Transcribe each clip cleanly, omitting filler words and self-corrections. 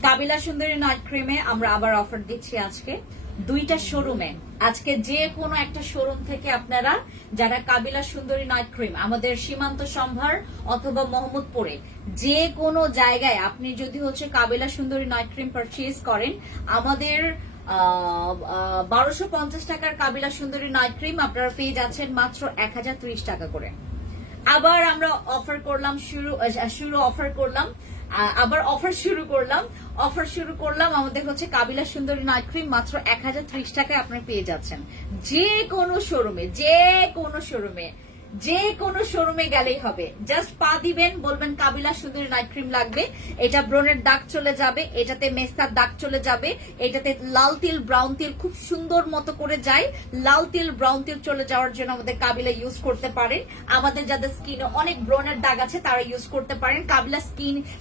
কাবিলা সুন্দরী নাইট ক্রিমে আমরা আবার অফার দিচ্ছি আজকে দুইটা শোরুমে। আজকে যে কোনো একটা শোরুম থেকে আপনারা যারা কাবিলা সুন্দরী নাইট ক্রিম আমাদের সীমান্ত সম্ভার অথবা মোহাম্মদপুরে যে কোনো জায়গায় আপনি যদি হচ্ছে কাবিলা সুন্দরী নাইট ক্রিম পারচেজ করেন, আমাদের 1250 টাকার কাবিলা সুন্দরী নাইট ক্রিম আপনারা পেয়ে যাচ্ছেন মাত্র 1030 টাকা করে। আবার আমরা অফার করলাম অফার শুরু করলাম আমাদের হচ্ছে কাবিলা সুন্দরী নাইট ক্রিম মাত্র 1030 টাকায় আপনারা পেয়ে যাচ্ছেন যে কোনো শোরুমে গেলেই হবে। জাস্ট পা দিবেন, বলবেন কাবিলা সুন্দরী নাইট ক্রিম লাগবে, এটা ব্রনের দাগ চলে যাবে, এটাতে মেস্তার দাগ চলে যাবে, এটাতে লাল তিল ব্রাউন তিল খুব সুন্দর মতো করে যায়, লাল তিল ব্রাউন তিল চলে যাওয়ার জন্য আমাদের কাবিলা ইউজ করতে পারেন। আমাদের যাদের স্কিনে অনেক ব্রনের দাগ আছে তারা ইউজ করতে পারেন।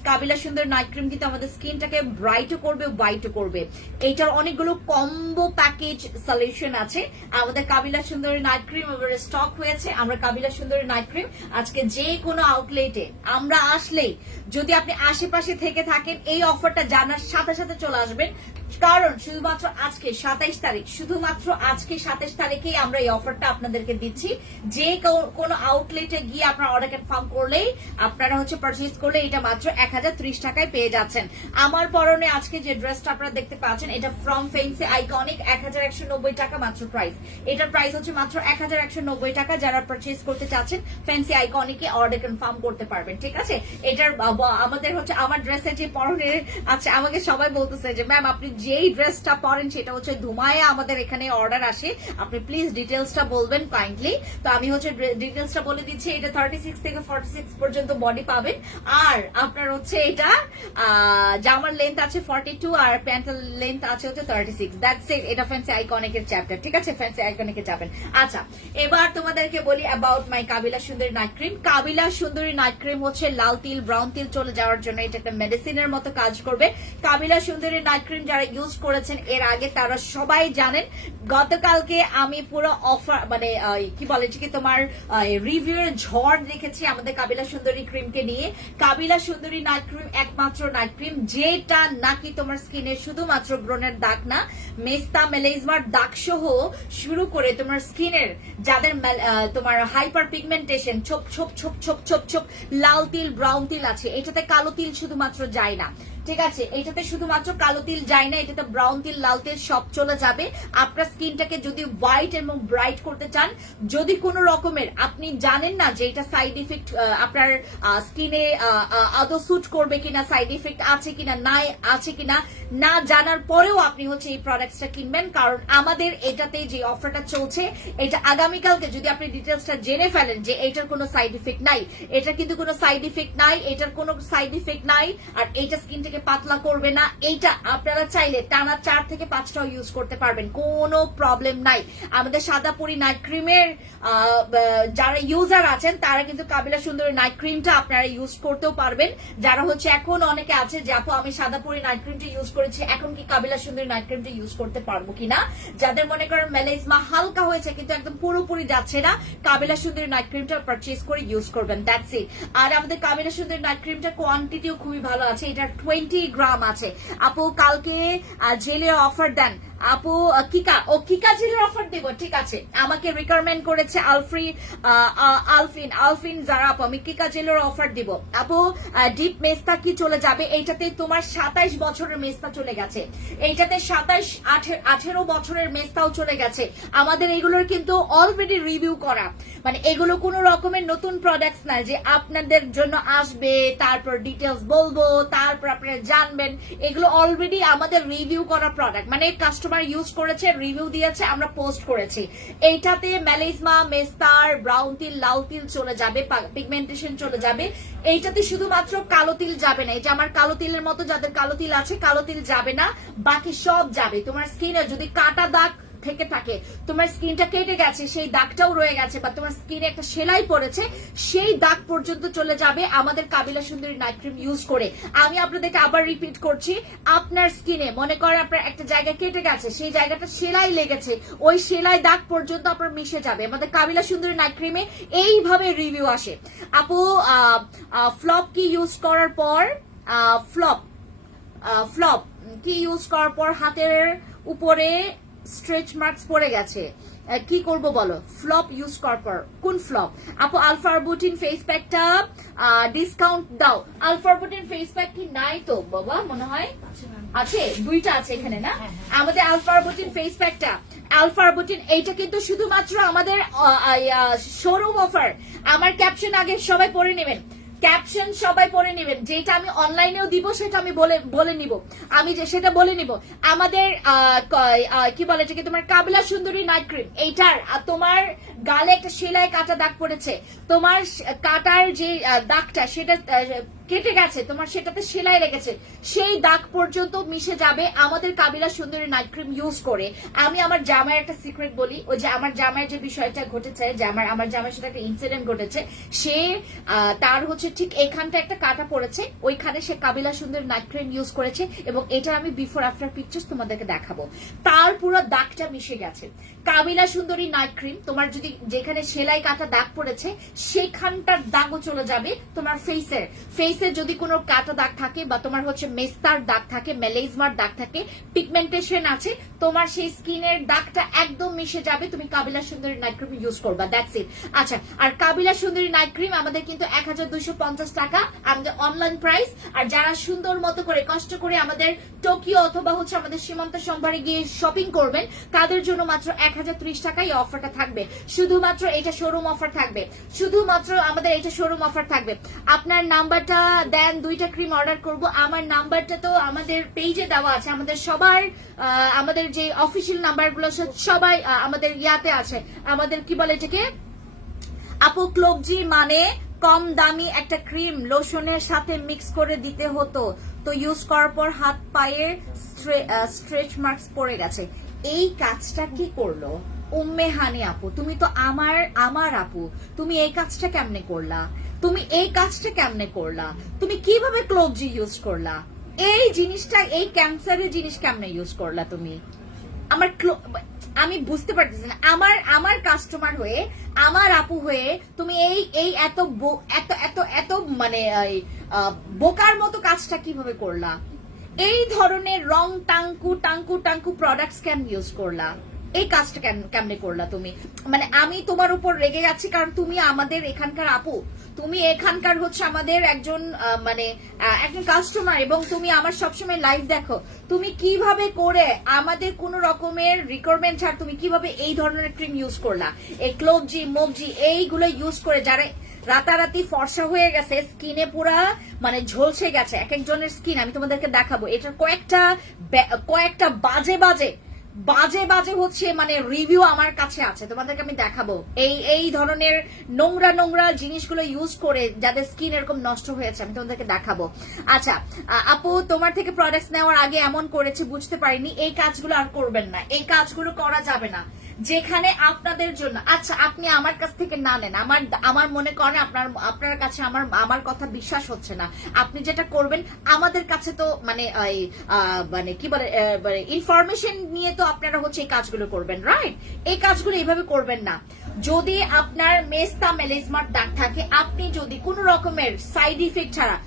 কাবিলা সুন্দরী নাইট ক্রিম কিন্তু আমাদের স্কিনটাকে ব্রাইটও করবে, হোয়াইটও করবে। এইটার অনেকগুলো কম্বো প্যাকেজ সলিউশন আছে। আমাদের কাবিলা সুন্দরী নাইট ক্রিম স্টক হয়েছে। আমরা কাবিলা সুন্দরী নাইট ক্রিম আজকে যে কোনো আউটলেটে আমরা আসলেই, যদি আপনি আশেপাশে থেকে থাকেন, এই অফারটা জানার সাথে সাথে চলে আসবেন, কারণ শুধুমাত্র আজকে 27 তারিখ, শুধুমাত্র আজকে 27 তারিখেই আমরা এই অফারটা আপনাদেরকে দিচ্ছি। যে কোনো আউটলেটে গিয়ে আপনারা অর্ডার কনফার্ম করলেই, আপনারা হচ্ছে পারচেজ করলে এটা মাত্র 1030 টাকায় পেয়ে যাচ্ছেন। আমার পরনে আজকে যে ড্রেসটা আপনারা দেখতে পাচ্ছেন, এটা ফ্রম ফ্যান্সি আইকনিক 1190 টাকা মাত্র প্রাইস। এটার প্রাইস হচ্ছে মাত্র 1190 টাকা। যারা পারচেজ করতে চাচ্ছেন ফ্যান্সি আইকনিকে অর্ডার কনফার্ম করতে পারবেন, ঠিক আছে। এটার আমাদের হচ্ছে আমার ড্রেসের যে পরনের আছে, আমাকে সবাই বলতেছে যে ম্যাম আপনি যেই ড্রেসটা পরেন সেটা হচ্ছে ধুমায়া আমাদের এখানে অর্ডার আসে, আপনি প্লিজ ডিটেলসটা বলবেন কাইন্ডলি। তো আমি হচ্ছে ডিটেলসটা বলে দিচ্ছি। এটা 36 থেকে 46 পর্যন্ত বডি পাবেন, আর আপনার হচ্ছে এটা জামার লেন্থ আছে 42 আর প্যান্টের লেন্থ আছে হচ্ছে 36। That's it. এটা ফ্যান্সি আইকনিকের চ্যাপ্টার, ঠিক আছে, ফ্যান্সি আইকনিকে যাবেন। আচ্ছা, এবার তোমাদেরকে বলি অ্যাবাউট মাই কাবিলা সুন্দরী নাইট ক্রিম। কাবিলা সুন্দরী নাইট ক্রিম হচ্ছে লাল তিল ব্রাউন তিল চলে যাওয়ার জন্য এটা একটা মেডিসিনের মতো কাজ করবে। কাবিলা সুন্দরী নাইট ক্রিম যারা ইউজ করেছেন এর আগে তারা সবাই জানেন। গতকালকে আমি পুরো অফার মানে কি বলে কি তোমার রিভিউ এর ঝড় দেখেছি আমাদের কাবিলা সুন্দরী ক্রিমকে নিয়ে। কাবিলা সুন্দরী নাইট ক্রিম একমাত্র নাইট ক্রিম যেটা নাকি তোমার স্কিনে শুধুমাত্র ব্রণের দাগ না, মেস্তা মেলেজমার দাগ সহ শুরু করে তোমার স্কিনের যাদের তোমার হাইপার পিগমেন্টেশন, ছোপ ছোপ ছোপ ছোপ ছোপ ছোপ লাল তিল ব্রাউন তিল আছে, এটাতে কালো তিল শুধুমাত্র যায় না, ঠিক আছে, এটাতে শুধুমাত্র কালো তিল যায় না, এটাতে ব্রাউন তিল লাল তিল সব চলে যাবে। আপনার স্কিনটাকে যদি হোয়াইট এবং ব্রাইট করতে চান, যদি কোনো রকমের আপনি জানেন না যে এটা সাইড ইফেক্ট আপনার স্কিনে আদৌ স্যুট করবে কিনা, সাইড ইফেক্ট আছে কিনা না জানার পরেও আপনি হচ্ছে এই প্রোডাক্টসটা কিনবেন, কারণ আমাদের এটাতে যে অফারটা চলছে এটা আগামীকালকে যদি আপনি ডিটেলসটা জেনে ফেলেন যে এটার কোনো সাইড ইফেক্ট নাই, এটা কিন্তু কোনো সাইড ইফেক্ট নাই, এটার কোনো সাইড ইফেক্ট নাই, আর এইটা স্কিন পাতলা করবে না, এইটা আপনারা চাইলে টানা 4 থেকে 5টাও ইউজ করতে পারবেন, কোনো প্রবলেম নাই। আমাদের সাদাপুরি নাইট ক্রিমের যারা ইউজার আছেন তারা কিন্তু কাবিলা সুন্দরী নাইট ক্রিমটা আপনারা ইউজ করতেও পারবেন। যারা হচ্ছে এখন অনেকে আছে যে আপু আমি সাদাপুরি নাইট ক্রিমটা ইউজ করেছি, এখন কি কাবিলা সুন্দরী নাইট ক্রিমটা ইউজ করতে পারবো কিনা, যাদের মনে করেন মেলাজমা হালকা হয়েছে কিন্তু একদম পুরোপুরি যাচ্ছে না, কাবিলা সুন্দরী নাইট ক্রিমটা পারচেজ করে ইউজ করবেন, দ্যাটস ইট। আর আমাদের কাবিলা সুন্দরী নাইট ক্রিমটা কোয়ান্টিটিও খুবই ভালো আছে, এটা 20 গ্রাম আছে। আপু কালকে জেলের অফার দেন, আপু কিকা জেলের অফার দেব, ঠিক আছে, আমাকে রিকমেন্ড করেছে আলফিন যারা, আপু আমি কিকা জেলের অফার দিব। আপু ডিপ মেস্তা কি চলে যাবে, এইটাতে তোমার 27 বছরের মেস্তা চলে গেছে, এইটাতে 18 বছরের মেস্তাও চলে গেছে। আমাদের এগুলোর কিন্তু অলরেডি রিভিউ করা, মানে এগুলো কোনো রকমের নতুন প্রোডাক্টস না যে আপনাদের জন্য আসবে তারপর ডিটেলস বলবো তারপর আপনারা জানবেন, এগুলো অলরেডি আমাদের রিভিউ করা প্রোডাক্ট, মানে কাস্টমার ইউজ করেছে, রিভিউ দিয়েছে, আমরা পোস্ট করেছি। এইটাতে মেলাজমা মেস্তার ব্রাউন তিল লাল তিল চলে যাবে, পিগমেন্টেশন চলে যাবে। এইটাতে শুধুমাত্র কালো তিল যাবে না, এই যে আমার কালো তিলের মতো যাদের কালো তিল আছে কালো তিল যাবে না, বাকি সব যাবে। তোমার স্কিনে যদি কাটা দাগ থেকে থাকে, তোমার স্কিনটা কেটে গেছে সেই দাগটাও রয়ে গেছে, বা তোমার স্কিনে একটা সেলাই পড়েছে সেই দাগ পর্যন্ত চলে যাবে আমাদের কাবিলা সুন্দরী নাইট ক্রিম ইউজ করে। আমি আপনাদেরকে আবার রিপিট করছি, আপনার স্কিনে মনে করেন আপনার একটা জায়গা কেটে গেছে, সেই জায়গাটা সেলাই লেগেছে, ওই সেলাই দাগ পর্যন্ত আপনার মিশে যাবে। আমাদের কাবিলা সুন্দরী নাইট ক্রিমে এইভাবে রিভিউ আসে। আপু ফ্লপ কি ইউজ করার পর ফ্লপ ফ্লপ কি ইউজ করার পর হাতের উপরে স্ট্রেচ মার্কস পড়ে গেছে, কি করব বলো? ফ্লপ ইউজ করার পর। কোন ফ্লপ আপু? আলফারবুটিন ফেস প্যাকটা ডিসকাউন্ট দাও। আলফারবুটিন ফেস প্যাক কি নাই তো বাবা? মনে হয় আছে, দুইটা আছে এখানে না আমাদের আলফারবুটিন ফেস প্যাকটা। আলফারবুটিন এইটা কিন্তু শুধুমাত্র আমাদের শোরুম অফার। আমার ক্যাপশন আগে সবাই পড়ে নেবেন, ক্যাপশন সবাই পড়ে নেবেন, যেটা আমি অনলাইনেও দিব সেটা আমি বলে নিব, আমি যে সেটা বলে নিব। আমাদের কি বলে এটাকে, তোমার কাবিলা সুন্দরী নাইট ক্রিম, এইটার তোমার গালে একটা সেলাই কাটা দাগ পড়েছে, তোমার কাটার যে দাগটা সেটা কেটে গেছে, তোমার সেটাতে সেলাই লেগেছে, সেই দাগ পর্যন্ত মিশে যাবে আমাদের কাবিলা সুন্দরী নাইট ক্রিম ইউজ করে। আমি আমার জামাইয়ের একটা সিক্রেট বলি, ওই যে আমার জামাইয়ের যে বিষয়টা ঘটেছে, যে আমার জামাইয়ের সাথে একটা ইনসিডেন্ট ঘটেছে, সে তার হচ্ছে ঠিক এখানটা একটা কাটা পড়েছে, ওইখানে সে কাবিলা সুন্দরী নাইট ক্রিম ইউজ করেছে, এবং এটা আমি বিফোর আফটার পিকচার্স তোমাদেরকে দেখাবো। তার পুরো দাগটা মিশে গেছে। কাবিলা সুন্দরী নাইট ক্রিম তোমার যদি যেখানে সেলাই কাটা দাগ পড়েছে সেখানটার দাগও চলে যাবে তোমার ফেসের যদি কোনো কাটা দাগ থাকে বা তোমার হচ্ছে মেস্তার দাগ থাকে, মেলেজমার দাগ থাকে, পিগমেন্টেশন আছে, তোমার সেই স্কিনের দাগটা একদম মিশে যাবে, তুমি কাবিলা সুন্দরী নাইট ক্রিম ইউজ করবা, দ্যাটস ইট। আচ্ছা, আর কাবিলা সুন্দরী নাইট ক্রিম আমাদের কিন্তু 1250 টাকা আমাদের অনলাইন প্রাইস। আর যারা সুন্দর মতো করে কষ্ট করে আমাদের টোকিও অথবা হচ্ছে আমাদের সীমান্ত সম্ভারে গিয়ে শপিং করবেন, তাদের জন্য মাত্র 1030 টাকা এই অফারটা থাকবে। শুধুমাত্র এটা শোরুম অফার থাকবে, শুধুমাত্র আমাদের এটা শোরুম অফার থাকবে। আপনার নাম্বারটা দেন, দুইটা ক্রিম অর্ডার করব। আমার নাম্বারটা তো আমাদের পেজে দেওয়া আছে, আমাদের সবার আমাদের যে অফিসিয়াল নাম্বারগুলো সবাই আমাদের ইয়াতে আছে। আমাদের কি বলে এটাকে আপু, ক্লোবজি মানে কম দামি একটা ক্রিম লোশনের সাথে মিক্স করে দিতে হতো, তো ইউজ করার পর হাত পায়ের স্ট্রেচ মার্কস পড়ে গেছে। এই কাজটা কি করলো উম্মে হানি আপু? তুমি তো আমার আপু, তুমি এই কাজটা কেমনে করলা? তুমি এই কাজটা কেমনে করলা? তুমি কিভাবে ক্লোবজি ইউজ করলা? এই জিনিসটা, এই ক্যান্সারের জিনিস কেমনে ইউজ করলা তুমি? আমি বুঝতে পারতেছি না। আমার কাস্টমার হয়ে, আমার আপু হয়ে তুমি এই এত এত এত মানে বোকার মতো কাজটা কিভাবে করলা? এই ধরনের রং টাঙ্কু প্রোডাক্টস কেন ইউজ করলা? এই কাজটা কেমনে করলা তুমি? মানে আমি তোমার উপর রেগে যাচ্ছি কারণ তুমি আমাদের এখানকার আপু, তুমি এখানকার হচ্ছে আমাদের একজন মানে একজন কাস্টমার, এবং তুমি আমার সবসময় লাইভ দেখো। তুমি কিভাবে করে আমাদের কোন রকমের রিকোয়ারমেন্ট ছাড় তুমি কিভাবে এই ধরনের ক্রিম ইউজ করলা? এই ক্লোবজি মোবজি এইগুলো ইউজ করে যারা রাতারাতি ফর্সা হয়ে গেছে, স্কিনে পুরা মানে ঝলসে গেছে এক একজনের স্কিন, আমি তোমাদেরকে দেখাবো। এটার কয়েকটা বাজে হচ্ছে মানে রিভিউ আমার কাছে আছে, তোমাদেরকে আমি দেখাবো। এই ধরনের নোংরা জিনিসগুলো ইউজ করে যাদের স্কিন এরকম নষ্ট হয়েছে, আমি তোমাদেরকে দেখাবো। আচ্ছা আপু, তোমার থেকে প্রোডাক্টস নেওয়ার আগে এমন করেছি, বুঝতে পারিনি, এই কাজগুলো আর করবেন না, এই কাজগুলো করা যাবে না যেখানে আপনাদের জন্য। আচ্ছা, আপনি আমার কাছ থেকে না নেন, আমার মনে করেন আপনার কাছে আমার কথা বিশ্বাস হচ্ছে না। আপনি যেটা করবেন আমাদের কাছে তো মানে কি বলে ইনফরমেশন নিয়ে তো আপনারা হচ্ছে এই কাজগুলো করবেন, রাইট? এই কাজগুলো এইভাবে করবেন না। যদি আপনার মেস্তা মেলেজমার দাগ থাকে, আপনি যদি কোনো রকমের সাইড ইফেক্ট ছাড়া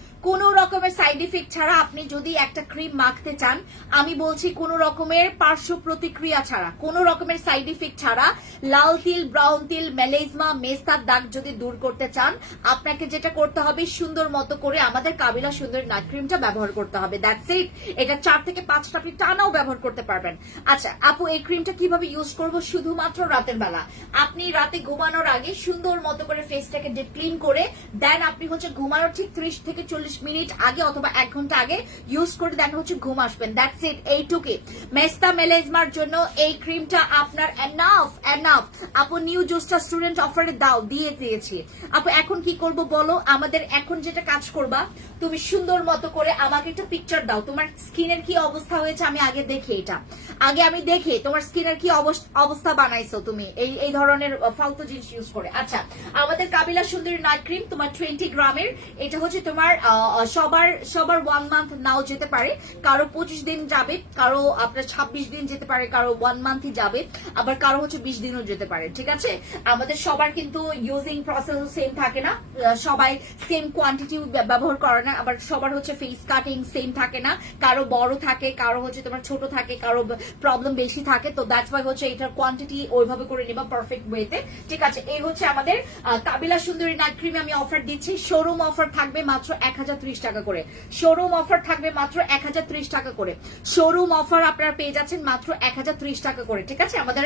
আপনি যদি একটা ক্রিম মাখতে চান, আমি বলছি কোনো রকমের পার্শ্ব প্রতিক্রিয়া ছাড়া, কোনো রকমের সাইড ইফেক্ট ছাড়া, লাল তিল, ব্রাউন তিল, মেলেজমা, মেস্তার দাগ যদি দূর করতে চান, আপনাকে যেটা করতে হবে সুন্দর মতো করে আমাদের কাবিলা সুন্দরী নাইট ক্রিমটা ব্যবহার করতে হবে, দ্যাটস ইট। এটা 4 থেকে 5টা আপনি টানাও ব্যবহার করতে পারবেন। আচ্ছা আপু, এই ক্রিমটা কিভাবে ইউজ করব? শুধুমাত্র রাতের বেলা, আপনি রাতে ঘুমানোর আগে সুন্দর মতো করে ফেসটাকে ডিপ ক্লিন করে দেন আপনি হচ্ছে ঘুমানোর ঠিক 30 থেকে 40 মিনিট আগে অথবা 1 ঘন্টা আগে ইউজ করে দেন হচ্ছে ঘুম আসবেন, দ্যাটস ইট। এইটুকুই। মেস্তা মেলেজমার জন্য এই ক্রিমটা আপনার এনাফ। আপু নিউ জোস্টা স্টুডেন্ট অফারে দিয়েছি আপু। এখন কি করব বলো? আমাদের এখন যেটা কাজ করবা, তুমি সুন্দর মতো করে আমাকে একটা পিকচার দাও, তোমার স্কিনের কি অবস্থা হয়েছে আমি আগে দেখি, এটা আগে আমি দেখি তোমার স্কিনের কি অবস্থা বানাইছো তুমি এই ধরনের ফালতু জিনিস ইউজ করে। আচ্ছা, আমাদের কাবিলা সুন্দরী নাইট ক্রিম তোমার 20 গ্রামের, এটা হচ্ছে তোমার সবার সবার 1 মান্থ নাও যেতে পারে, কারো 25 দিন যাবে, কারো আপনার 26 দিন যেতে পারে, কারো 1 মান্থই যাবে, আবার কারো হচ্ছে 20 দিনও যেতে পারে। ঠিক আছে, আমাদের সবার কিন্তু ইউজিং প্রসেস সেম থাকে না, সবাই সেম কোয়ান্টিটি ব্যবহার করে না, আবার সবার হচ্ছে ফেস কাটিং সেম থাকে না, কারো বড় থাকে, কারো হচ্ছে তোমার ছোট থাকে, কারো প্রবলেম বেশি থাকে। তো দ্যাটস ওয়াই হচ্ছে এটার কোয়ান্টিটি ওইভাবে করে নিবা পারফেক্ট ওয়েতে। ঠিক আছে, এই হচ্ছে আমাদের কাবিলা সুন্দরী নাইট ক্রিম আমি অফার দিচ্ছি। শোরুম অফার থাকবে মাত্র 1030 টাকা করে, শোরুম অফার থাকবে মাত্র 1030 টাকা করে, শোরুম অফার আপনারা পেয়ে যাচ্ছেন মাত্র 1030 টাকা করে। ঠিক আছে, আমাদের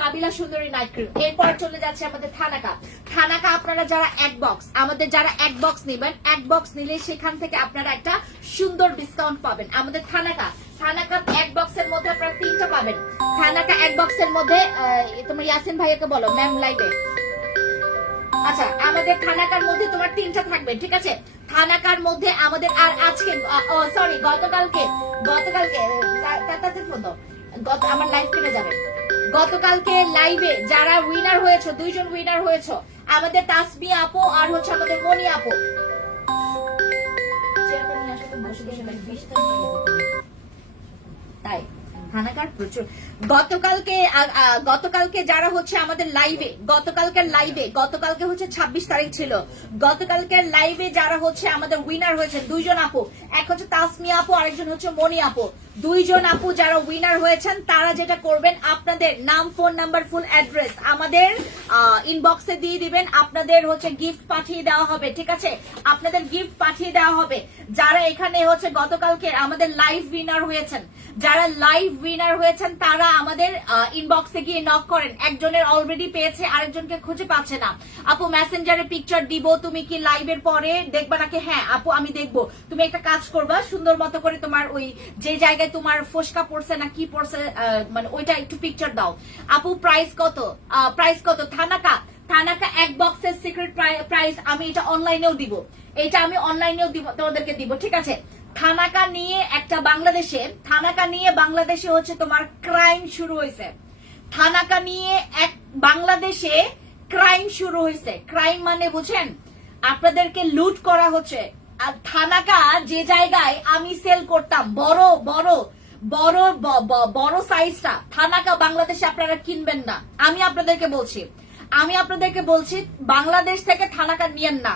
কাবিলা সুন্দরী নাইট ক্রিম। এরপর চলে যাচ্ছে আমাদের থানাকা। থানাকা আপনারা যারা এক বক্স, আমাদের যারা এক বক্স নেবেন, এক বক্স নিলে সেখান থেকে আপনারা একটা সুন্দর ডিসকাউন্ট পাবেন। আমাদের থানাকা এক বক্সের মধ্যে আপনারা 3টা পাবেন। থানাকা এক বক্সের মধ্যে তোমার ইয়াসিন ভাইয়াকে বলো ম্যাম লাইভে। আচ্ছা, আমাদের থানাকার মধ্যে তোমার 3টা থাকবে। ঠিক আছে, থানাকার মধ্যে আমাদের আর আজকে সরি গতকালকে ফোন দাও, আমার লাইভ কেটে যাবে। গতকালকে লাইভে যারা উইনার হয়েছে, 2 জন উইনার হয়েছে, আমাদের তাসমিয়া আপু আর হচ্ছে আমাদের মনি আপু। তাই থানাকার প্রচুর গতকালকে যারা হচ্ছে আমাদের লাইভে, গতকালকে হচ্ছে 26 তারিখ ছিল, গতকালকের লাইভে যারা হচ্ছে আমাদের উইনার হয়েছে 2 জন আপু, এক হচ্ছে তাসমিয়া আপু, আরেকজন হচ্ছে মনি আপু। 2 জন আপু যারা উইনার হয়েছেন তারা যেটা করবেন, আপনাদের নাম, ফোন নাম্বার, ফুল অ্যাড্রেস আমাদের ইনবক্সে দিয়ে দিবেন, আপনাদের হচ্ছে গিফট পাঠিয়ে দেওয়া হবে। ঠিক আছে, আপনাদের গিফট পাঠিয়ে দেওয়া হবে। যারা এখানে হচ্ছে গতকালকে আমাদের লাইভ উইনার হয়েছেন, যারা লাইভ উইনার হয়েছেন তারা আমাদের ইনবক্সে গিয়ে নক করেন। একজনের অলরেডি পেয়েছে, আরেকজনকে খুঁজে পাচ্ছে না। আপু মেসেঞ্জারে পিকচার দিব, তুমি কি লাইভের পরে দেখবা নাকি? হ্যাঁ আপু আমি দেখবো। তুমি একটা কাজ করবা, সুন্দর মতো করে তোমার ওই যে জায়গায় তোমার ফোসকা পড়ছে না কি পড়ছে, মানে ওইটা একটু পিকচার দাও। আপু প্রাইস কত? থানাকা এক বক্সের সিক্রেট প্রাইস আমি এটা অনলাইনেও দিব, এটা আমি অনলাইনেও দিব, তোমাদেরকে দিব। ঠিক আছে, থানাকা নিয়ে বাংলাদেশে হচ্ছে তোমার ক্রাইম শুরু হয়েছে। থানাকা নিয়ে বাংলাদেশে ক্রাইম শুরু হয়েছে। ক্রাইম মানে বুঝেন, আপনাদেরকে লুট করা হচ্ছে। আর থানাকা যে জায়গায় আমি সেল করতাম বড় সাইজটা, থানাকা বাংলাদেশে আপনারা কিনবেন না। আমি আপনাদেরকে বলছি বাংলাদেশ থেকে থানাকা নিয়েন না।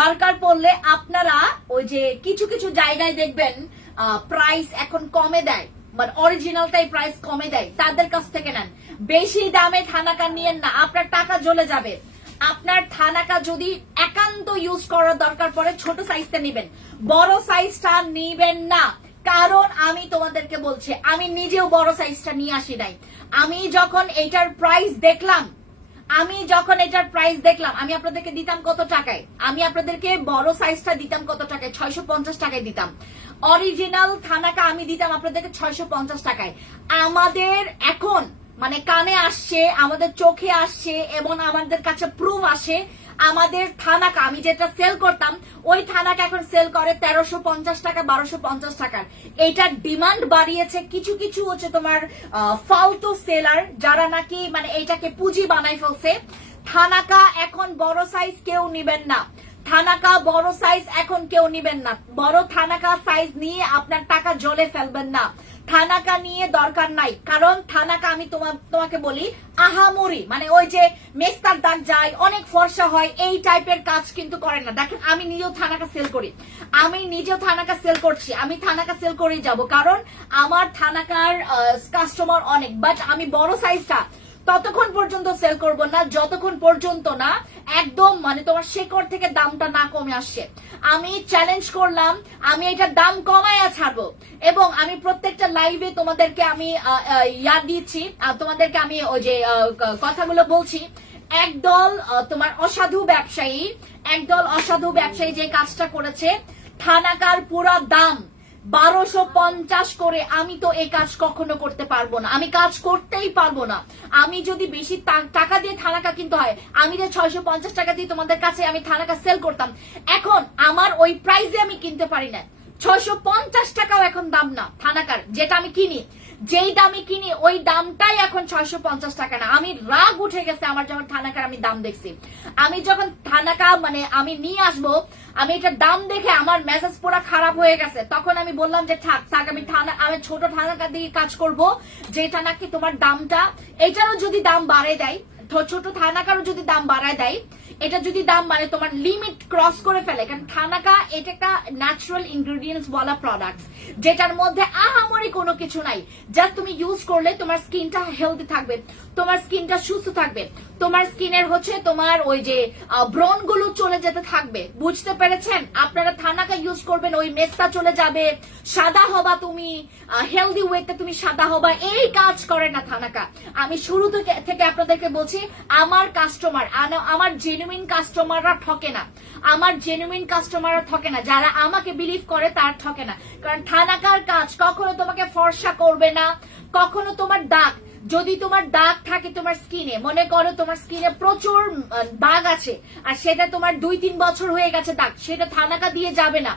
দরকার পড়লে আপনারা ওই যে কিছু কিছু জায়গায় দেখবেন প্রাইস এখন কমে দেয়, মানে অরিজিনালটাই প্রাইস কমে দেয়, তাদের কাছ থেকে নেন। বেশি দামে থানাকা নিয়েন না, আপনার টাকা জ্বলে যাবে। আপনার থানাকা যদি একান্ত ইউজ করার দরকার পড়ে ছোট সাইজটা নেবেন, বড় সাইজটা নিবেন না। কারণ আমি তোমাদেরকে বলছি, আমি নিজেও বড় সাইজটা নিয়ে আসি নাই। আমি যখন এটার প্রাইস দেখলাম, আমি আপনাদেরকে দিতাম কত টাকায়? আমি আপনাদেরকে বড় সাইজটা দিতাম কত টাকায়? 650 টাকায় দিতাম। অরিজিনাল থানাকা আমি দিতাম আপনাদেরকে 650 টাকায়। আমাদের এখন মানে কানে আসছে, আমাদের চোখে আসছে এবং আমাদের কাছে প্রুফ আসে, আমাদের থানাকা আমি যেটা সেল করতাম ওই থানাকা এখন সেল করে 1350 টাকা, 1250 টাকার। এইটার ডিমান্ড বাড়িয়েছে কিছু কিছু হচ্ছে তোমার ফালতু সেলার, যারা নাকি মানে এইটাকে পুঁজি বানাই ফেলছে। থানাকা এখন বড় সাইজ কেউ নিবেন না, থানাকা বড় সাইজ এখন কেউ নিবেন না। বড় থানাকা সাইজ নিয়ে আপনার টাকা জলে ফেলবেন না, থানাকা নিয়ে দরকার নাই। কারণ থানাকা আমি তোমাকে বলি আহামরি মানে ওই যে মেস্তার দাগ যায়, অনেক ফর্সা হয়, এই টাইপের কাজ কিন্তু করে না। দেখেন আমি নিজেও থানাকা সেল করি, আমি থানাকা সেল করেই যাব, কারণ আমার থানাকার কাস্টমার অনেক। বাট আমি বড় সাইজটা ততক্ষণ পর্যন্ত সেল করব না যতক্ষণ পর্যন্ত না একদম মানে তোমার শেকড় থেকে দামটা না কমে আসছে। আমি চ্যালেঞ্জ করলাম, আমি এটার দাম কমায়া ছাড়বো এবং আমি প্রত্যেকটা লাইভে তোমাদেরকে আমি দিচ্ছি, তোমাদেরকে আমি ওই যে কথাগুলো বলছি। একদল তোমার অসাধু ব্যবসায়ী যে কাজটা করেছে, থানাকার পুরো দাম 1250 করে। আমি তো এই কাজ কখনো করতে পারবো না, আমি কাজ করতেই পারবো না। আমি যদি বেশি টাকা দিয়ে থানাকা কিনতে হয়, আমি যে 650 টাকা দিয়ে তোমাদের কাছে আমি থানাকা সেল করতাম, এখন আমার ওই প্রাইসে আমি কিনতে পারি না। 650 টাকাও এখন দাম না থানাকার, যেটা আমি কিনি। যেই দামে কিনি ওই দামটাই এখন 650 টাকা না। আমি রাগ উঠে গেছে আমার যখন থানাকার আমি দাম দেখছি। আমি যখন থানাকা মানে আমি নিয়ে আসবো, আমি এটার দাম দেখে আমার মেজাজ পুরো খারাপ হয়ে গেছে। তখন আমি বললাম যে থাক আমি ছোট থানাকা দিয়ে কাজ করব, যেটা নাকি তোমার দামটা এটারও যদি দাম বাড়ায় দেয়, ছোট থানাকারও যদি দাম বাড়ায় দেয়, এটা যদি দাম মানে তোমার লিমিট ক্রস করে ফেলে, কারণ থানাকা এটা একটা ন্যাচারাল ইনগ্রেডিয়েন্টস বলা প্রোডাক্টস, যেটার মধ্যে আহামরি কোনো কিছু নাই। জাস্ট তুমি ইউজ করলে তোমার স্কিনটা হেলদি থাকবে, তোমার স্কিনটা সুস্থ থাকবে, তোমার স্কিনের হচ্ছে তোমার ওই যে ব্রণ গুলো চলে যেতে থাকবে। বুঝতে পেরেছেন? আপনারা থানাকা ইউজ করবেন, ওই মেস্তা চলে যাবে, সাদা হবা তুমি, হেলদি ওয়েতে তুমি সাদা হবা, এই কাজ করে না থানাকা। আমি শুরু থেকে আপনাদেরকে বলছি, আমার কাস্টমার, আমার জেনুইন কাস্টমাররা ঠকে না, আমার জেনুইন কাস্টমাররা ঠকে না, যারা আমাকে বিলিভ করে তার ঠকে না। কারণ থানাকার কাজ কখনো তোমাকে ফর্সা করবে না, কখনো তোমার দাগ, যদি তোমার দাগ থাকে তোমার স্কিনে, মনে করো তোমার স্কিনে প্রচুর দাগ আছে আর সেটা তোমার 2-3 বছর হয়ে গেছে দাগ, সেটা থানাকা দিয়ে যাবে না।